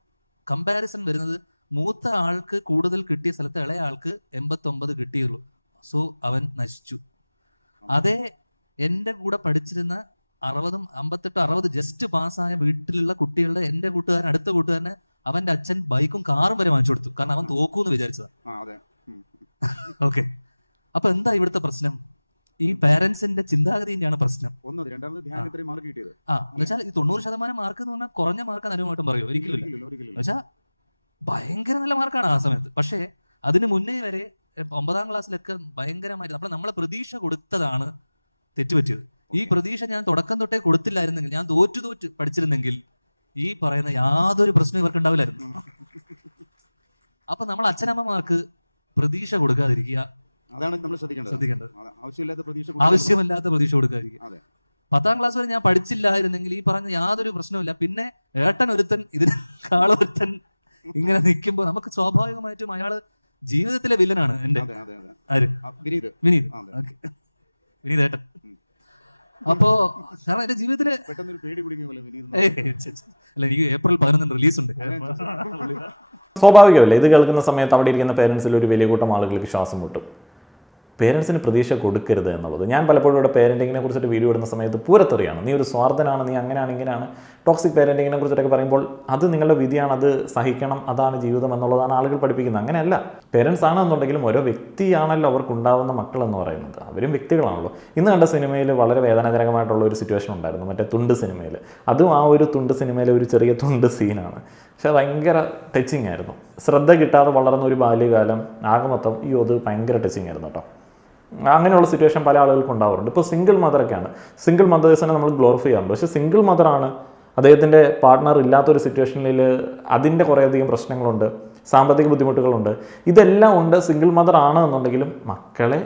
കമ്പാരിസൺ വരുന്നത് മൂത്ത ആൾക്ക് കൂടുതൽ കിട്ടിയ സ്ഥലത്ത് ഇളയ ആൾക്ക് 89 കിട്ടിയുള്ളൂ. സോ അവൻ നശിച്ചു. അതേ എൻ്റെ കൂടെ പഠിച്ചിരുന്ന 58-60 ജസ്റ്റ് പാസ്സായ വീട്ടിലുള്ള കുട്ടികളുടെ എൻ്റെ കൂട്ടുകാരൻ, അടുത്ത കൂട്ടുകാരന് അവൻ്റെ അച്ഛൻ ബൈക്കും കാറും വരെ വാങ്ങിച്ചു കൊടുത്തു. കാരണം അവൻ തോക്കൂന്ന് വിചാരിച്ചതാ. ഓക്കെ, അപ്പൊ എന്താ ഇവിടുത്തെ പ്രശ്നം? ഈ പാരന്റ്സിന്റെ ചിന്താഗതി തന്നെയാണ് പ്രശ്നം. എന്നുവെച്ചാൽ ഈ 90% മാർക്ക് എന്ന് പറഞ്ഞാൽ കുറഞ്ഞ മാർക്ക് അനുഭവമായിട്ടും പറയും, ഒരിക്കലും എന്നുവെച്ചാൽ ഭയങ്കര നല്ല മാർക്കാണ് ആ സമയത്ത്. പക്ഷേ അതിന് മുന്നേ വരെ 9ാം ക്ലാസ്സിലൊക്കെ ഭയങ്കരമായിട്ട് നമ്മളെ പ്രതീക്ഷ കൊടുത്തതാണ് തെറ്റുപറ്റിയത്. ഈ പ്രതീക്ഷ ഞാൻ തുടക്കം തൊട്ടേ കൊടുത്തില്ലായിരുന്നെങ്കിൽ, ഞാൻ തോറ്റു പഠിച്ചിരുന്നെങ്കിൽ ഈ പറയുന്ന യാതൊരു പ്രശ്നവും ഇവർക്ക് ഉണ്ടാവില്ലായിരുന്നു. അപ്പൊ നമ്മൾ അച്ഛനമ്മമാർക്ക് പ്രതീക്ഷ കൊടുക്കാതിരിക്കുക, അതാണ് നമ്മൾ ശ്രദ്ധിക്കേണ്ടത്. ആവശ്യമില്ലാത്ത പ്രതീക്ഷ കൊടുക്കാതിരിക്കുക. 10ാം ക്ലാസ് വരെ ഞാൻ പഠിച്ചില്ലായിരുന്നെങ്കിൽ ഈ പറഞ്ഞ യാതൊരു പ്രശ്നവുമില്ല. പിന്നെ ഏട്ടൻ ഒരുത്തൻ ഇതിനേക്കാളൊരുത്തൻ ഇങ്ങനെ നിൽക്കുമ്പോൾ നമുക്ക് സ്വാഭാവികമായിട്ടും അയാള് ജീവിതത്തിലെ വില്ലനാണ്. എൻ്റെ ആര്? വിനീത്. ഓക്കെ, വിനീത് ഏട്ടൻ. അപ്പോ കാരണം എന്റെ ജീവിതത്തില് അല്ല, എനിക്ക് ഏപ്രിൽ 11 റിലീസുണ്ട്. സ്വാഭാവികമല്ലേ, ഇത് കേൾക്കുന്ന സമയത്ത് അവിടെ ഇരിക്കുന്ന പേരൻസിൽ ഒരു വലിയ കൂട്ടം ആളുകൾക്ക് ശ്വാസം മുട്ടും. പേരൻസിന് പ്രതീക്ഷ കൊടുക്കരുത് എന്നുള്ളത്. ഞാൻ പലപ്പോഴും ഇവിടെ പേരൻറ്റിങ്ങിനെ കുറിച്ചിട്ട് വീഡിയോ ഇടുന്ന സമയത്ത് പൂരത്തെറിയാണ്, നീ ഒരു സ്വാർത്ഥനാണ്, നീ അങ്ങനെയാണ് ഇങ്ങനെയാണ്, ടോക്സിക് പേരൻറ്റിങ്ങിനെ കുറിച്ചിട്ടൊക്കെ പറയുമ്പോൾ അത് നിങ്ങളുടെ വിധിയാണ്, അത് സഹിക്കണം, അതാണ് ജീവിതം എന്നുള്ളതാണ് ആളുകൾ പഠിപ്പിക്കുന്നത്. അങ്ങനെയല്ല. പേരൻസ് ആണെന്നുണ്ടെങ്കിലും ഓരോ വ്യക്തിയാണല്ലോ അവർക്കുണ്ടാവുന്ന മക്കൾ എന്ന് പറയുന്നത്. അവരും വ്യക്തികളാണല്ലോ. ഇന്ന് കണ്ട സിനിമയിൽ വളരെ വേദനാജനകമായിട്ടുള്ള ഒരു സിറ്റുവേഷൻ ഉണ്ടായിരുന്നു, മറ്റേ തുണ്ട് സിനിമയിൽ. അതും ആ ഒരു തുണ്ട് സിനിമയിലെ ഒരു ചെറിയ തുണ്ട് സീനാണ്. പക്ഷെ ഭയങ്കര ടച്ചിങ് ആയിരുന്നു. ശ്രദ്ധ കിട്ടാതെ വളർന്ന ഒരു ബാല്യകാലം ആകെ മൊത്തം അത് ഭയങ്കര ടച്ചിങ് ആയിരുന്നു കേട്ടോ. അങ്ങനെയുള്ള സിറ്റുവേഷൻ പല ആളുകൾക്കും ഉണ്ടാവാറുണ്ട്. ഇപ്പോൾ സിംഗിൾ മദറൊക്കെയാണ്. സിംഗിൾ മദേഴ്സിനെ നമ്മൾ ഗ്ലോറിഫൈ ചെയ്യാറുണ്ട്. പക്ഷേ സിംഗിൾ മദറാണ്, അദ്ദേഹത്തിൻ്റെ പാർട്ട്ണർ ഇല്ലാത്തൊരു സിറ്റുവേഷനിൽ അതിൻ്റെ കുറേയധികം പ്രശ്നങ്ങളുണ്ട്, സാമ്പത്തിക ബുദ്ധിമുട്ടുകളുണ്ട്, ഇതെല്ലാം ഉണ്ട്. സിംഗിൾ മദർ ആണ് എന്നുണ്ടെങ്കിലും മക്കളെ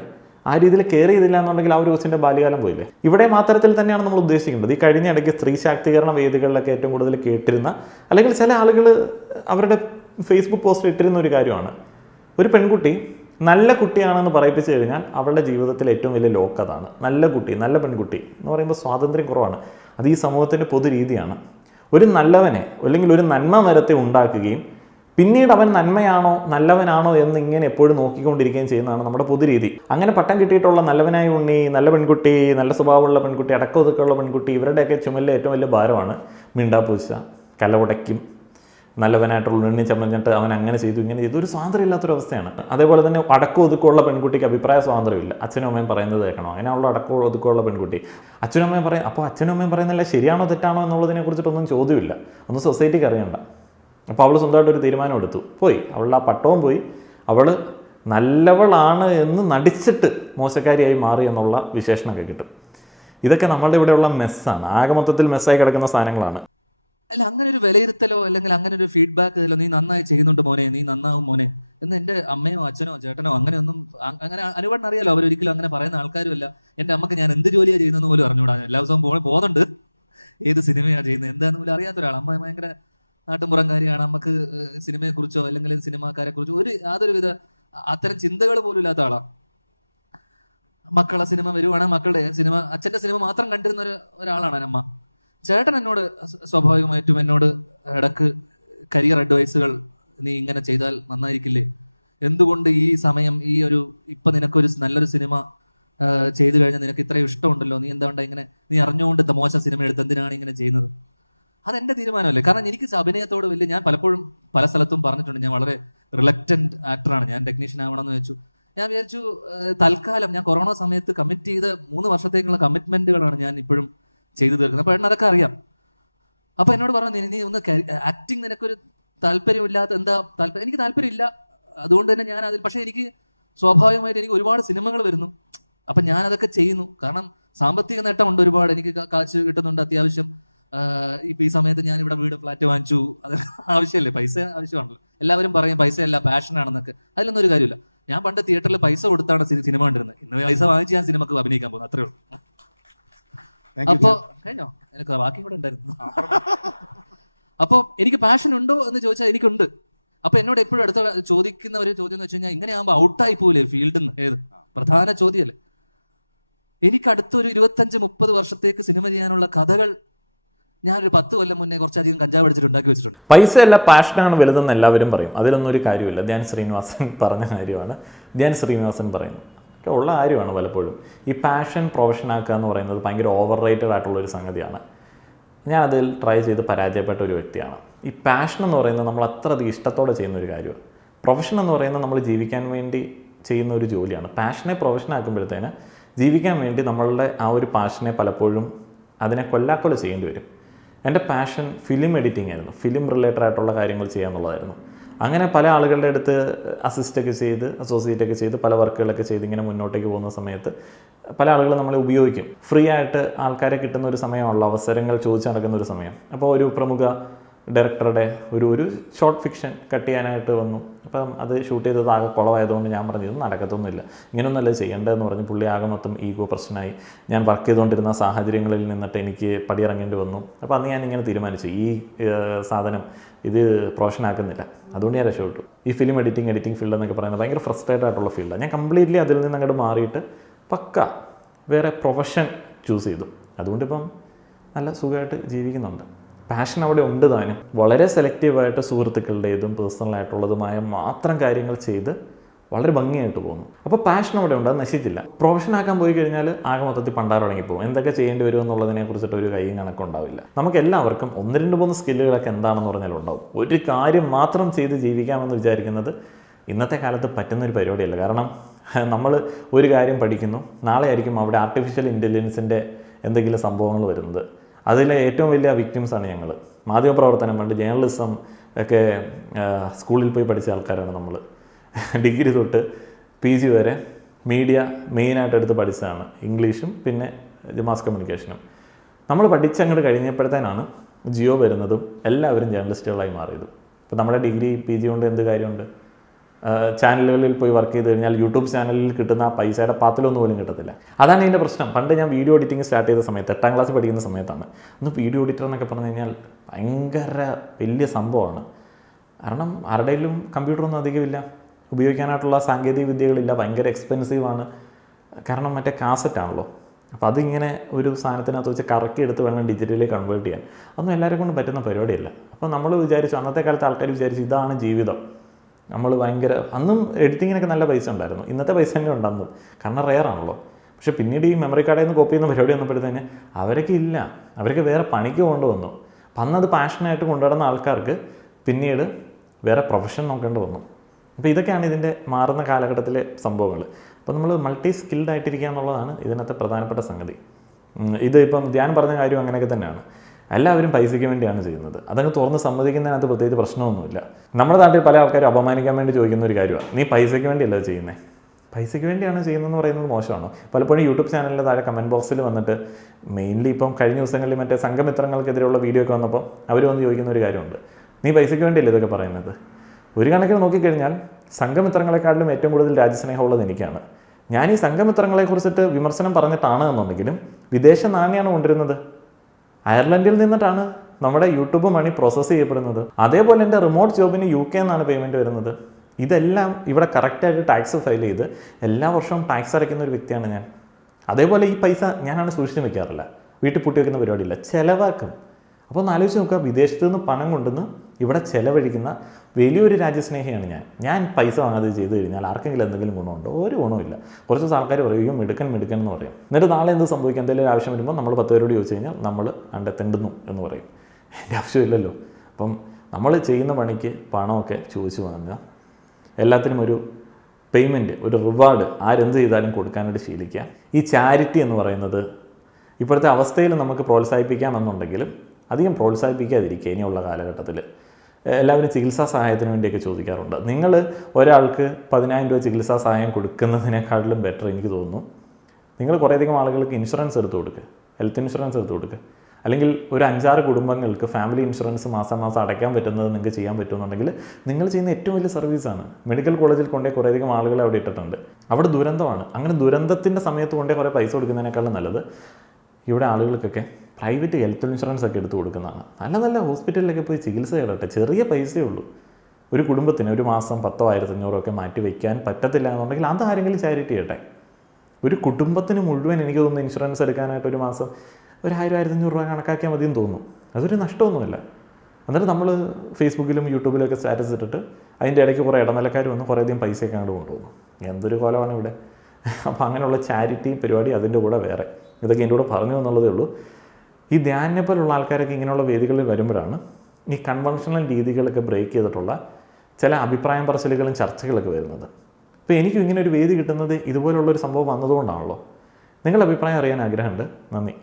ആ രീതിയിൽ കെയർ ചെയ്തില്ല എന്നുണ്ടെങ്കിൽ ആ ഒരു കൊച്ചിൻ്റെ ബാല്യകാലം പോയില്ലേ. ഇവിടെ മാത്രത്തിൽ തന്നെയാണ് നമ്മൾ ഉദ്ദേശിക്കേണ്ടത്. ഈ കഴിഞ്ഞ ഇടയ്ക്ക് സ്ത്രീ ശാക്തീകരണ വേദികളിലൊക്കെ ഏറ്റവും കൂടുതൽ കേട്ടിരുന്ന, അല്ലെങ്കിൽ ചില ആളുകൾ അവരുടെ ഫേസ്ബുക്ക് പോസ്റ്റ് ഇട്ടിരുന്ന ഒരു കാര്യമാണ്, ഒരു പെൺകുട്ടി നല്ല കുട്ടിയാണെന്ന് പറയിപ്പിച്ച് കഴിഞ്ഞാൽ അവളുടെ ജീവിതത്തിൽ ഏറ്റവും വലിയ ലോക്ക് അതാണ്. നല്ല കുട്ടി, നല്ല പെൺകുട്ടി എന്ന് പറയുമ്പോൾ സ്വാതന്ത്ര്യം കുറവാണ്. അത് ഈ സമൂഹത്തിൻ്റെ പൊതു രീതിയാണ്. ഒരു നല്ലവനെ അല്ലെങ്കിൽ ഒരു നന്മ മരത്തെ ഉണ്ടാക്കുകയും പിന്നീട് അവൻ നന്മയാണോ നല്ലവനാണോ എന്ന് ഇങ്ങനെ എപ്പോഴും നോക്കിക്കൊണ്ടിരിക്കുകയും ചെയ്യുന്നതാണ് നമ്മുടെ പൊതുരീതി. അങ്ങനെ പട്ടം കിട്ടിയിട്ടുള്ള നല്ലവനായ ഉണ്ണി, നല്ല പെൺകുട്ടി, നല്ല സ്വഭാവമുള്ള പെൺകുട്ടി, അടക്കമൊതുക്കമുള്ള പെൺകുട്ടി, ഇവരുടെയൊക്കെ ചുമലിലെ ഏറ്റവും വലിയ ഭാരമാണ് മിണ്ടാപ്പൂച്ച, കലവുടയ്ക്കും, നല്ലവനായിട്ടുള്ള ഉണ്ണി ചമ്മഞ്ഞിട്ട് അവൻ അങ്ങനെ ചെയ്തു ഇങ്ങനെ ചെയ്തു. ഒരു സ്വാതന്ത്ര്യം ഇല്ലാത്തൊരവസ്ഥയാണ്. അതേപോലെ തന്നെ അടക്കം ഒതുക്കമുള്ള പെൺകുട്ടിക്ക് അഭിപ്രായ സ്വാതന്ത്ര്യമില്ല. അച്ഛനും അമ്മയും പറയുന്നത് കേൾക്കണോ, അങ്ങനെയുള്ള അടക്കം ഒതുക്കമുള്ള പെൺകുട്ടി അച്ഛനും അമ്മയും പറയും. അപ്പോൾ അച്ഛനും അമ്മയും പറയുന്നില്ല ശരിയാണോ തെറ്റാണോ എന്നുള്ളതിനെ കുറിച്ചിട്ടൊന്നും ചോദ്യമില്ല, ഒന്നും സൊസൈറ്റിക്ക് അറിയണ്ട. അപ്പോൾ അവൾ സ്വന്തമായിട്ടൊരു തീരുമാനം എടുത്തു, പോയി അവളുടെ ആ പട്ടവും പോയി, അവൾ നല്ലവളാണ് എന്ന് നടിച്ചിട്ട് മോശക്കാരിയായി മാറി എന്നുള്ള വിശേഷണമൊക്കെ കിട്ടും. ഇതൊക്കെ നമ്മളുടെ ഇവിടെയുള്ള മെസ്സാണ്, ആകെ മൊത്തത്തിൽ മെസ്സായി കിടക്കുന്ന സാധനങ്ങളാണ്. അല്ല, അങ്ങനെ ഒരു വിലയിരുത്തലോ അല്ലെങ്കിൽ അങ്ങനെ ഒരു ഫീഡ്ബാക്ക് നീ നന്നായി ചെയ്യുന്നുണ്ട് മോനെ, നീ നന്നാവും മോനെ എന്ന് എൻ്റെ അമ്മയോ അച്ഛനോ ചേട്ടനോ അങ്ങനെയൊന്നും, അങ്ങനെ അനുവണ്ണം അറിയാലോ, അവരൊരിക്കലും അങ്ങനെ പറയുന്ന ആൾക്കാരുമല്ല. എൻ്റെ അമ്മക്ക് ഞാൻ എന്ത് ജോലിയാണ് ചെയ്യുന്നതെന്ന് പോലും അറിഞ്ഞുകൂടാ. എല്ലാ ദിവസവും പോകുന്നുണ്ട്, ഏത് സിനിമയാണ് ചെയ്യുന്നത് എന്താണെന്ന് പോലും അറിയാത്ത ഒരാൾ. അമ്മ ഭയങ്കര നാട്ടുമ്പുറംകാരിയാണ്. നമുക്ക് സിനിമയെക്കുറിച്ചോ അല്ലെങ്കിൽ സിനിമാക്കാരെ കുറിച്ചോ യാതൊരുവിധ അത്തരം ചിന്തകൾ പോലും ഇല്ലാത്ത ആളാണ്. മക്കളെ സിനിമ വരുവാണെങ്കിൽ മക്കളുടെ സിനിമ, അച്ഛൻ്റെ സിനിമ മാത്രം കണ്ടിരുന്ന ഒരാളാണ് അമ്മ. ചേട്ടൻ എന്നോട് സ്വാഭാവികമായിട്ടും എന്നോട് ഇടക്ക് കരിയർ അഡ്വൈസുകൾ, നീ ഇങ്ങനെ ചെയ്താൽ നന്നായിരിക്കില്ലേ, എന്തുകൊണ്ട് ഈ സമയം ഇപ്പം നിനക്കൊരു നല്ലൊരു സിനിമ ചെയ്തു കഴിഞ്ഞാൽ നിനക്ക് ഇത്രയും ഇഷ്ടമുണ്ടല്ലോ, നീ എന്തുകൊണ്ടാണ് ഇങ്ങനെ, നീ അറിഞ്ഞുകൊണ്ട് മോശം സിനിമ എടുത്ത് എന്തിനാണ് ഇങ്ങനെ ചെയ്യുന്നത്? അതെൻ്റെ തീരുമാനമല്ലേ. കാരണം എനിക്ക് അഭിനയത്തോട് ഞാൻ പലപ്പോഴും പല സ്ഥലത്തും പറഞ്ഞിട്ടുണ്ട്, ഞാൻ വളരെ റിലക്റ്റൻറ്റ് ആക്ടറാണ്, ഞാൻ ടെക്നീഷ്യൻ ആവണമെന്ന് വെച്ചു. ഞാൻ വിചാരിച്ചു തൽക്കാലം ഞാൻ കൊറോണ സമയത്ത് കമ്മിറ്റ് ചെയ്ത 3 വർഷത്തേക്കുള്ള കമ്മിറ്റ്മെൻറ്റുകളാണ് ഞാൻ ഇപ്പോഴും ചെയ്തു തീർക്കുന്നത്. അപ്പോൾ അതൊക്കെ അറിയാം. അപ്പോൾ എന്നോട് പറഞ്ഞു, നീ ഒന്ന് ആക്ടിങ് നിനക്കൊരു താല്പര്യമില്ലാത്ത എന്താ താല്പര്യം? എനിക്ക് താല്പര്യമില്ല, അതുകൊണ്ട് തന്നെ ഞാൻ അതിൽ, പക്ഷേ എനിക്ക് സ്വാഭാവികമായിട്ട് എനിക്ക് ഒരുപാട് സിനിമകൾ വരുന്നു, അപ്പം ഞാനതൊക്കെ ചെയ്യുന്നു. കാരണം സാമ്പത്തിക നേട്ടമുണ്ട് ഒരുപാട്, എനിക്ക് കാശ് കിട്ടുന്നുണ്ട് അത്യാവശ്യം. ഇപ്പം ഈ സമയത്ത് ഞാൻ ഇവിടെ വീട്, ഫ്ലാറ്റ് വാങ്ങിച്ചു, അത് ആവശ്യമല്ലേ, പൈസ ആവശ്യമാണല്ലോ. എല്ലാവരും പറയും പൈസയല്ല പാഷനാണെന്നൊക്കെ, അതിലൊന്നും ഒരു കാര്യമില്ല. ഞാൻ പണ്ട് തിയേറ്ററിൽ പൈസ കൊടുത്താണ് സിനിമ കണ്ടിരുന്നത്. ഇന്ന് പൈസ വാങ്ങിച്ച് ഞാൻ സിനിമക്ക് അഭിനയിക്കാൻ പോകുന്നത്, അത്രേ ഉള്ളൂ. അപ്പൊ കഴിഞ്ഞോ, എനിക്ക് ബാക്കി കൂടെ ഉണ്ടായിരുന്നു. അപ്പൊ എനിക്ക് പാഷൻ ഉണ്ടോ എന്ന് ചോദിച്ചാൽ എനിക്കുണ്ട്. അപ്പൊ എന്നോട് എപ്പോഴും അടുത്ത ചോദിക്കുന്ന ഒരു ചോദ്യം എന്ന് വെച്ച് കഴിഞ്ഞാൽ, ഇങ്ങനെ ആകുമ്പോൾ ഔട്ടായി പോവില്ലേ ഫീൽഡിൽ നിന്ന്? ഏത് പ്രധാന ചോദ്യമല്ലേ. എനിക്ക് അടുത്തൊരു 25-30 വർഷത്തേക്ക് സിനിമ ചെയ്യാനുള്ള കഥകൾ ഞാനൊരു 10 കൊല്ലം മുന്നേ കുറച്ചധികം കഞ്ചാവ് അടിച്ചിട്ട് ഉണ്ടാക്കി വെച്ചിട്ടുണ്ട്. പൈസയല്ല പാഷനാണ് വലുതെന്ന് എല്ലാവരും പറയും, അതിലൊന്നും ഒരു കാര്യമില്ല. ധ്യാൻ ശ്രീനിവാസൻ പറഞ്ഞ കാര്യമാണ് ധ്യാൻ ശ്രീനിവാസൻ പറയുന്നത്, ഒക്കെ ഉള്ള കാര്യമാണ്. പലപ്പോഴും ഈ പാഷൻ പ്രൊഫഷനാക്കുക എന്ന് പറയുന്നത് ഭയങ്കര ഓവർ റേറ്റഡ് ആയിട്ടുള്ളൊരു സംഗതിയാണ്. ഞാൻ അതിൽ ട്രൈ ചെയ്ത് പരാജയപ്പെട്ട ഒരു വ്യക്തിയാണ്. ഈ പാഷൻ എന്ന് പറയുന്നത് നമ്മൾ അത്രയധികം ഇഷ്ടത്തോടെ ചെയ്യുന്ന ഒരു കാര്യമാണ്. പ്രൊഫഷൻ എന്ന് പറയുന്നത് നമ്മൾ ജീവിക്കാൻ വേണ്ടി ചെയ്യുന്ന ഒരു ജോലിയാണ്. പാഷനെ പ്രൊഫഷനാക്കുമ്പോഴത്തേന് ജീവിക്കാൻ വേണ്ടി നമ്മളുടെ ആ ഒരു പാഷനെ പലപ്പോഴും അതിനെ കൊല്ലാക്കൊല ചെയ്യേണ്ടി വരും. എൻ്റെ പാഷൻ ഫിലിം എഡിറ്റിംഗ് ആയിരുന്നു, ഫിലിം റിലേറ്റഡ് ആയിട്ടുള്ള കാര്യങ്ങൾ ചെയ്യാന്നുള്ളതായിരുന്നു. അങ്ങനെ പല ആളുകളുടെ അടുത്ത് അസിസ്റ്റൊക്കെ ചെയ്ത്, അസോസിയേറ്റൊക്കെ ചെയ്ത്, പല വർക്കുകളൊക്കെ ചെയ്ത് ഇങ്ങനെ മുന്നോട്ടേക്ക് പോകുന്ന സമയത്ത് പല ആളുകളും നമ്മളെ ഉപയോഗിക്കും. ഫ്രീ ആയിട്ട് ആൾക്കാരെ കിട്ടുന്ന ഒരു സമയമുള്ള അവസരങ്ങൾ ചോദിച്ച് നടക്കുന്ന ഒരു സമയം. അപ്പോൾ ഒരു പ്രമുഖ ഡയറക്ടറുടെ ഒരു ഷോർട്ട് ഫിക്ഷൻ കട്ട് ചെയ്യാനായിട്ട് വന്നു. അപ്പം അത് ഷൂട്ട് ചെയ്തത് ആകെ കുളമായതുകൊണ്ട് ഞാൻ പറഞ്ഞു ഇത് നടക്കത്തൊന്നുമില്ല, ഇങ്ങനെയൊന്നുമല്ല ചെയ്യേണ്ടതെന്ന് പറഞ്ഞ് പുള്ളി ആകെ മൊത്തം ഈഗോ പ്രശ്നമായി. ഞാൻ വർക്ക് ചെയ്തുകൊണ്ടിരുന്ന സാഹചര്യങ്ങളിൽ നിന്നിട്ട് എനിക്ക് പടിയിറങ്ങേണ്ടി വന്നു. അപ്പോൾ അന്ന് ഞാൻ ഇങ്ങനെ തീരുമാനിച്ചു ഈ സാധനം ഇത് പ്രൊഫഷനാക്കുന്നില്ല, അതുകൊണ്ട് ഞാൻ രക്ഷപ്പെട്ടു. ഈ ഫിലിം എഡിറ്റിംഗ് ഫീൽഡ് എന്നൊക്കെ പറയുന്നത് ഭയങ്കര ഫ്രസ്ട്രേറ്റഡ് ആയിട്ടുള്ള ഫീൽഡാണ്. ഞാൻ കംപ്ലീറ്റ്ലി അതിൽ നിന്ന് അങ്ങോട്ട് മാറിയിട്ട് പക്ക വേറെ പ്രൊഫഷൻ ചൂസ് ചെയ്തു. അതുകൊണ്ടിപ്പം നല്ല സുഖമായിട്ട് ജീവിക്കുന്നുണ്ട്. പാഷൻ അവിടെ ഉണ്ട് താനും. വളരെ സെലക്റ്റീവായിട്ട് സുഹൃത്തുക്കളുടേതും പേഴ്സണലായിട്ടുള്ളതുമായ മാത്രം കാര്യങ്ങൾ ചെയ്ത് വളരെ ഭംഗിയായിട്ട് പോകുന്നു. അപ്പോൾ പാഷൻ അവിടെ ഉണ്ട്, അത് നശിച്ചില്ല. പ്രൊഫഷനാക്കാൻ പോയി കഴിഞ്ഞാൽ ആകെ മൊത്തത്തിൽ പണ്ടാറ് തുടങ്ങിപ്പോകും. എന്തൊക്കെ ചെയ്യേണ്ടി വരും എന്നുള്ളതിനെ കുറിച്ചിട്ട് ഒരു കൈയും കണക്കുണ്ടാവില്ല. നമുക്ക് എല്ലാവർക്കും 1-2-3 സ്കില്ലുകളൊക്കെ എന്താണെന്ന് പറഞ്ഞാൽ ഉണ്ടാവും. ഒരു കാര്യം മാത്രം ചെയ്ത് ജീവിക്കാമെന്ന് വിചാരിക്കുന്നത് ഇന്നത്തെ കാലത്ത് പറ്റുന്നൊരു പരിപാടിയല്ല. കാരണം നമ്മൾ ഒരു കാര്യം പഠിക്കുന്നു, നാളെ ആയിരിക്കും അവിടെ ആർട്ടിഫിഷ്യൽ ഇൻ്റലിജൻസിൻ്റെ എന്തെങ്കിലും സംഭവങ്ങൾ വരുന്നത്. അതിലെ ഏറ്റവും വലിയ വിക്ടിംസാണ് ഞങ്ങൾ. മാധ്യമപ്രവർത്തനം പണ്ട് ജേർണലിസം ഒക്കെ സ്കൂളിൽ പോയി പഠിച്ച ആൾക്കാരാണ് നമ്മൾ. ഡിഗ്രി തൊട്ട് PG വരെ മീഡിയ മെയിനായിട്ട് എടുത്ത് പഠിച്ചതാണ്, ഇംഗ്ലീഷും പിന്നെ മാസ് കമ്മ്യൂണിക്കേഷനും. നമ്മൾ പഠിച്ചങ്ങോട്ട് കഴിഞ്ഞപ്പോഴത്തേനാണ് ജിയോ വരുന്നതും എല്ലാവരും ജേർണലിസ്റ്റുകളായി മാറിയതും. ഇപ്പോൾ നമ്മുടെ ഡിഗ്രി PG കൊണ്ട് എന്ത് കാര്യമുണ്ട്? ചാനലുകളിൽ പോയി വർക്ക് ചെയ്ത് കഴിഞ്ഞാൽ യൂട്യൂബ് ചാനലിൽ കിട്ടുന്ന ആ പൈസയുടെ പാത്തിലൊന്നും പോലും കിട്ടത്തില്ല. അതാണ് ഇതിൻ്റെ പ്രശ്നം. പണ്ട് ഞാൻ വീഡിയോ എഡിറ്റിംഗ് സ്റ്റാർട്ട് ചെയ്ത സമയത്ത് 8ാം ക്ലാസ് പഠിക്കുന്ന സമയത്താണ്. അന്ന് വീഡിയോ എഡിറ്റർ എന്നൊക്കെ പറഞ്ഞു കഴിഞ്ഞാൽ ഭയങ്കര വലിയ സംഭവമാണ്. കാരണം ആരുടെയും കമ്പ്യൂട്ടറൊന്നും അധികമില്ല, ഉപയോഗിക്കാനായിട്ടുള്ള സാങ്കേതിക വിദ്യകളില്ല, ഭയങ്കര എക്സ്പെൻസീവാണ്. കാരണം മറ്റേ കാസറ്റാണല്ലോ. അപ്പോൾ അതിങ്ങനെ ഒരു സാധനത്തിനകത്ത് വെച്ച് കറക്കി എടുത്ത് വേണം ഡിജിറ്റലി കൺവേർട്ട് ചെയ്യാൻ. അതൊന്നും എല്ലാവരും കൊണ്ട് പറ്റുന്ന പരിപാടിയല്ല. അപ്പോൾ നമ്മൾ വിചാരിച്ചു, അന്നത്തെ കാലത്ത് ആൾക്കാർ വിചാരിച്ചു ഇതാണ് ജീവിതം. നമ്മൾ ഭയങ്കര അന്നും എഡിറ്റിങ്ങിനൊക്കെ നല്ല പൈസ ഉണ്ടായിരുന്നു. ഇന്നത്തെ പൈസ തന്നെ ഉണ്ടെന്നും, കാരണം റെയറാണല്ലോ. പക്ഷേ പിന്നീട് ഈ മെമ്മറി കാർഡിൽ നിന്ന് കോപ്പി ചെയ്യുന്ന പരിപാടി വന്നപ്പോഴത്തേന് അവരൊക്കെ ഇല്ല, അവരൊക്കെ വേറെ പണിക്ക് കൊണ്ടുവന്നു. അപ്പം അന്നത് പാഷനായിട്ട് കൊണ്ടുവരുന്ന ആൾക്കാർക്ക് പിന്നീട് വേറെ പ്രൊഫഷൻ നോക്കേണ്ടി വന്നു. അപ്പോൾ ഇതൊക്കെയാണ് ഇതിൻ്റെ മാറുന്ന കാലഘട്ടത്തിലെ സംഭവങ്ങൾ. അപ്പോൾ നമ്മൾ മൾട്ടി സ്കിൽഡ് ആയിട്ടിരിക്കുക എന്നുള്ളതാണ് ഇതിനകത്തെ പ്രധാനപ്പെട്ട സംഗതി. ഇത് ഇപ്പം ധ്യാൻ പറഞ്ഞ കാര്യം അങ്ങനെയൊക്കെ തന്നെയാണ്. എല്ലാവരും പൈസയ്ക്ക് വേണ്ടിയാണ് ചെയ്യുന്നത്. അതങ്ങ് തുറന്ന് സമ്മതിക്കുന്നതിനകത്ത് പ്രത്യേകിച്ച് പ്രശ്നമൊന്നുമില്ല. നമ്മുടെ നാട്ടിൽ പല ആൾക്കാരും അപമാനിക്കാൻ വേണ്ടി ചോദിക്കുന്ന ഒരു കാര്യമാണ്, നീ പൈസയ്ക്ക് വേണ്ടിയല്ല ചെയ്യുന്നത്. പൈസയ്ക്ക് വേണ്ടിയാണ് ചെയ്യുന്നതെന്ന് പറയുന്നത് മോശമാണോ? പലപ്പോഴും യൂട്യൂബ് ചാനലിൻ്റെ താഴെ കമൻറ്റ് ബോക്സിൽ വന്നിട്ട് മെയിൻലി ഇപ്പം കഴിഞ്ഞ ദിവസങ്ങളിൽ മറ്റേ സംഘമിത്രങ്ങൾക്കെതിരെയുള്ള വീഡിയോ ഒക്കെ വന്നപ്പോൾ അവർ വന്ന് ചോദിക്കുന്ന ഒരു കാര്യമുണ്ട്, നീ പൈസയ്ക്ക് വേണ്ടിയല്ലേ ഇതൊക്കെ പറയുന്നത്? ഒരു കണക്കിന് നോക്കിക്കഴിഞ്ഞാൽ സംഘമിത്രങ്ങളെക്കാട്ടിലും ഏറ്റവും കൂടുതൽ രാജ്യസ്നേഹമുള്ളത് എനിക്കാണ്. ഞാൻ ഈ സംഘമിത്രങ്ങളെക്കുറിച്ചിട്ട് വിമർശനം പറഞ്ഞിട്ടാണ് എന്നുണ്ടെങ്കിലും വിദേശ നാണ്യമാണ് കൊണ്ടുവരുന്നത്. അയർലൻഡിൽ നിന്നിട്ടാണ് നമ്മുടെ യൂട്യൂബ് മണി പ്രോസസ്സ് ചെയ്യപ്പെടുന്നത്. അതേപോലെ എൻ്റെ റിമോട്ട് ജോബിന് UK എന്നാണ് പേയ്മെൻറ്റ് വരുന്നത്. ഇതെല്ലാം ഇവിടെ കറക്റ്റായിട്ട് ടാക്സ് ഫയൽ ചെയ്ത് എല്ലാ വർഷവും ടാക്സ് അടയ്ക്കുന്ന ഒരു വ്യക്തിയാണ് ഞാൻ. അതേപോലെ ഈ പൈസ ഞാനാണ് സൂക്ഷിച്ച് വയ്ക്കാറില്ല, വീട്ടിൽ പൂട്ടി വയ്ക്കുന്ന പരിപാടിയില്ല, ചിലവാക്കും. അപ്പോൾ ഒന്ന് ആലോചിച്ച് നോക്കുക, വിദേശത്ത് നിന്ന് പണം കൊണ്ടുവന്ന് ഇവിടെ ചിലവഴിക്കുന്ന വലിയൊരു രാജ്യസ്നേഹിയാണ് ഞാൻ പൈസ വാങ്ങാതെ ചെയ്ത് കഴിഞ്ഞാൽ ആർക്കെങ്കിലും എന്തെങ്കിലും ഗുണമുണ്ടോ? ഒരു ഗുണമില്ല. കുറച്ച് ദിവസം ആൾക്കാർ പറയും മിടുക്കൻ എന്ന് പറയും. എന്നിട്ട് നാളെ എന്ത് സംഭവിക്കും? എന്തെങ്കിലും ഒരു ആവശ്യം വരുമ്പോൾ നമ്മൾ 10 പേരോട് ചോദിച്ചു കഴിഞ്ഞാൽ നമ്മൾ തെണ്ടുന്നു എന്ന് പറയും. എൻ്റെ ആവശ്യമില്ലല്ലോ. അപ്പം നമ്മൾ ചെയ്യുന്ന പണിക്ക് പണമൊക്കെ ചോദിച്ചു വാങ്ങുക, എല്ലാത്തിനും ഒരു പേയ്മെൻറ്റ്, ഒരു റിവാർഡ് ആരെന്ത് ചെയ്താലും കൊടുക്കാനായിട്ട് ശീലിക്കുക. ഈ ചാരിറ്റി എന്ന് പറയുന്നത് ഇപ്പോഴത്തെ അവസ്ഥയിൽ നമുക്ക് പ്രോത്സാഹിപ്പിക്കാമെന്നുണ്ടെങ്കിലും അധികം പ്രോത്സാഹിപ്പിക്കാതിരിക്കുക. ഇനിയുള്ള കാലഘട്ടത്തിൽ എല്ലാവരും ചികിത്സാ സഹായത്തിന് വേണ്ടിയൊക്കെ ചോദിക്കാറുണ്ട്. നിങ്ങൾ ഒരാൾക്ക് 10,000 രൂപ ചികിത്സാ സഹായം കൊടുക്കുന്നതിനേക്കാട്ടിലും ബെറ്റർ എനിക്ക് തോന്നുന്നു നിങ്ങൾ കുറേയധികം ആളുകൾക്ക് ഇൻഷുറൻസ് എടുത്ത് കൊടുക്കുക, ഹെൽത്ത് ഇൻഷുറൻസ് എടുത്ത് കൊടുക്കുക. അല്ലെങ്കിൽ ഒരു 5-6 കുടുംബങ്ങൾക്ക് ഫാമിലി ഇൻഷുറൻസ് മാസം അടയ്ക്കാൻ പറ്റുന്നത് നിങ്ങൾക്ക് ചെയ്യാൻ പറ്റുമെന്നുണ്ടെങ്കിൽ നിങ്ങൾ ചെയ്യുന്ന ഏറ്റവും വലിയ സർവീസാണ്. മെഡിക്കൽ കോളേജിൽ കൊണ്ടേ കുറേയധികം ആളുകളെ അവിടെ ഇട്ടിട്ടുണ്ട്. അവിടെ ദുരന്തമാണ്. അങ്ങനെ ദുരന്തത്തിൻ്റെ സമയത്ത് കൊണ്ടേ കുറേ പൈസ കൊടുക്കുന്നതിനേക്കാളും നല്ലത് ഇവിടെ ആളുകൾക്കൊക്കെ പ്രൈവറ്റ് ഹെൽത്ത് ഇൻഷുറൻസ് ഒക്കെ എടുത്ത് കൊടുക്കുന്നതാണ്. നല്ല നല്ല ഹോസ്പിറ്റലിലൊക്കെ പോയി ചികിത്സ ചെയ്യട്ടെ, ചെറിയ പൈസയേ ഉള്ളൂ. ഒരു കുടുംബത്തിന് ഒരു മാസം 10,000 1,500 ഒക്കെ മാറ്റി വയ്ക്കാൻ പറ്റത്തില്ല എന്നുണ്ടെങ്കിൽ അത് ആരെങ്കിലും ചാരിറ്റി ചെയ്യട്ടെ. ഒരു കുടുംബത്തിന് മുഴുവൻ എനിക്ക് തോന്നുന്നു ഇൻഷുറൻസ് എടുക്കാനായിട്ട് ഒരു മാസം ഒരു 1,000-1,500 രൂപ കണക്കാക്കിയാൽ മതിയെന്ന് തോന്നുന്നു. അതൊരു നഷ്ടമൊന്നുമില്ല. എന്നിട്ട് നമ്മൾ ഫേസ്ബുക്കിലും യൂട്യൂബിലൊക്കെ സ്റ്റാറ്റസ് ഇട്ടിട്ട് അതിൻ്റെ ഇടയ്ക്ക് കുറേ ഇടനിലക്കാർ വന്ന് കുറേയധികം പൈസയൊക്കെ അങ്ങോട്ട് കൊണ്ടുപോകുന്നു. എന്തൊരു കോലമാണ് ഇവിടെ. അപ്പോൾ അങ്ങനെയുള്ള ചാരിറ്റി പരിപാടി അതിൻ്റെ കൂടെ വേറെ. ഇതൊക്കെ എൻ്റെ കൂടെ പറഞ്ഞു എന്നുള്ളതേ ഉള്ളൂ. ഈ ധ്യാനിനെ പോലുള്ള ആൾക്കാരൊക്കെ ഇങ്ങനെയുള്ള വേദികളിൽ വരുമ്പോഴാണ് ഈ കൺവെൻഷണൽ രീതികളൊക്കെ ബ്രേക്ക് ചെയ്തിട്ടുള്ള ചില അഭിപ്രായം പറച്ചിലുകളും ചർച്ചകളൊക്കെ വരുന്നത്. അപ്പോൾ എനിക്കും ഇങ്ങനെ ഒരു വേദി കിട്ടുന്നത് ഇതുപോലുള്ളൊരു സംഭവം വന്നതുകൊണ്ടാണല്ലോ. നിങ്ങളുടെ അഭിപ്രായം അറിയാൻ ആഗ്രഹമുണ്ട്. നന്ദി.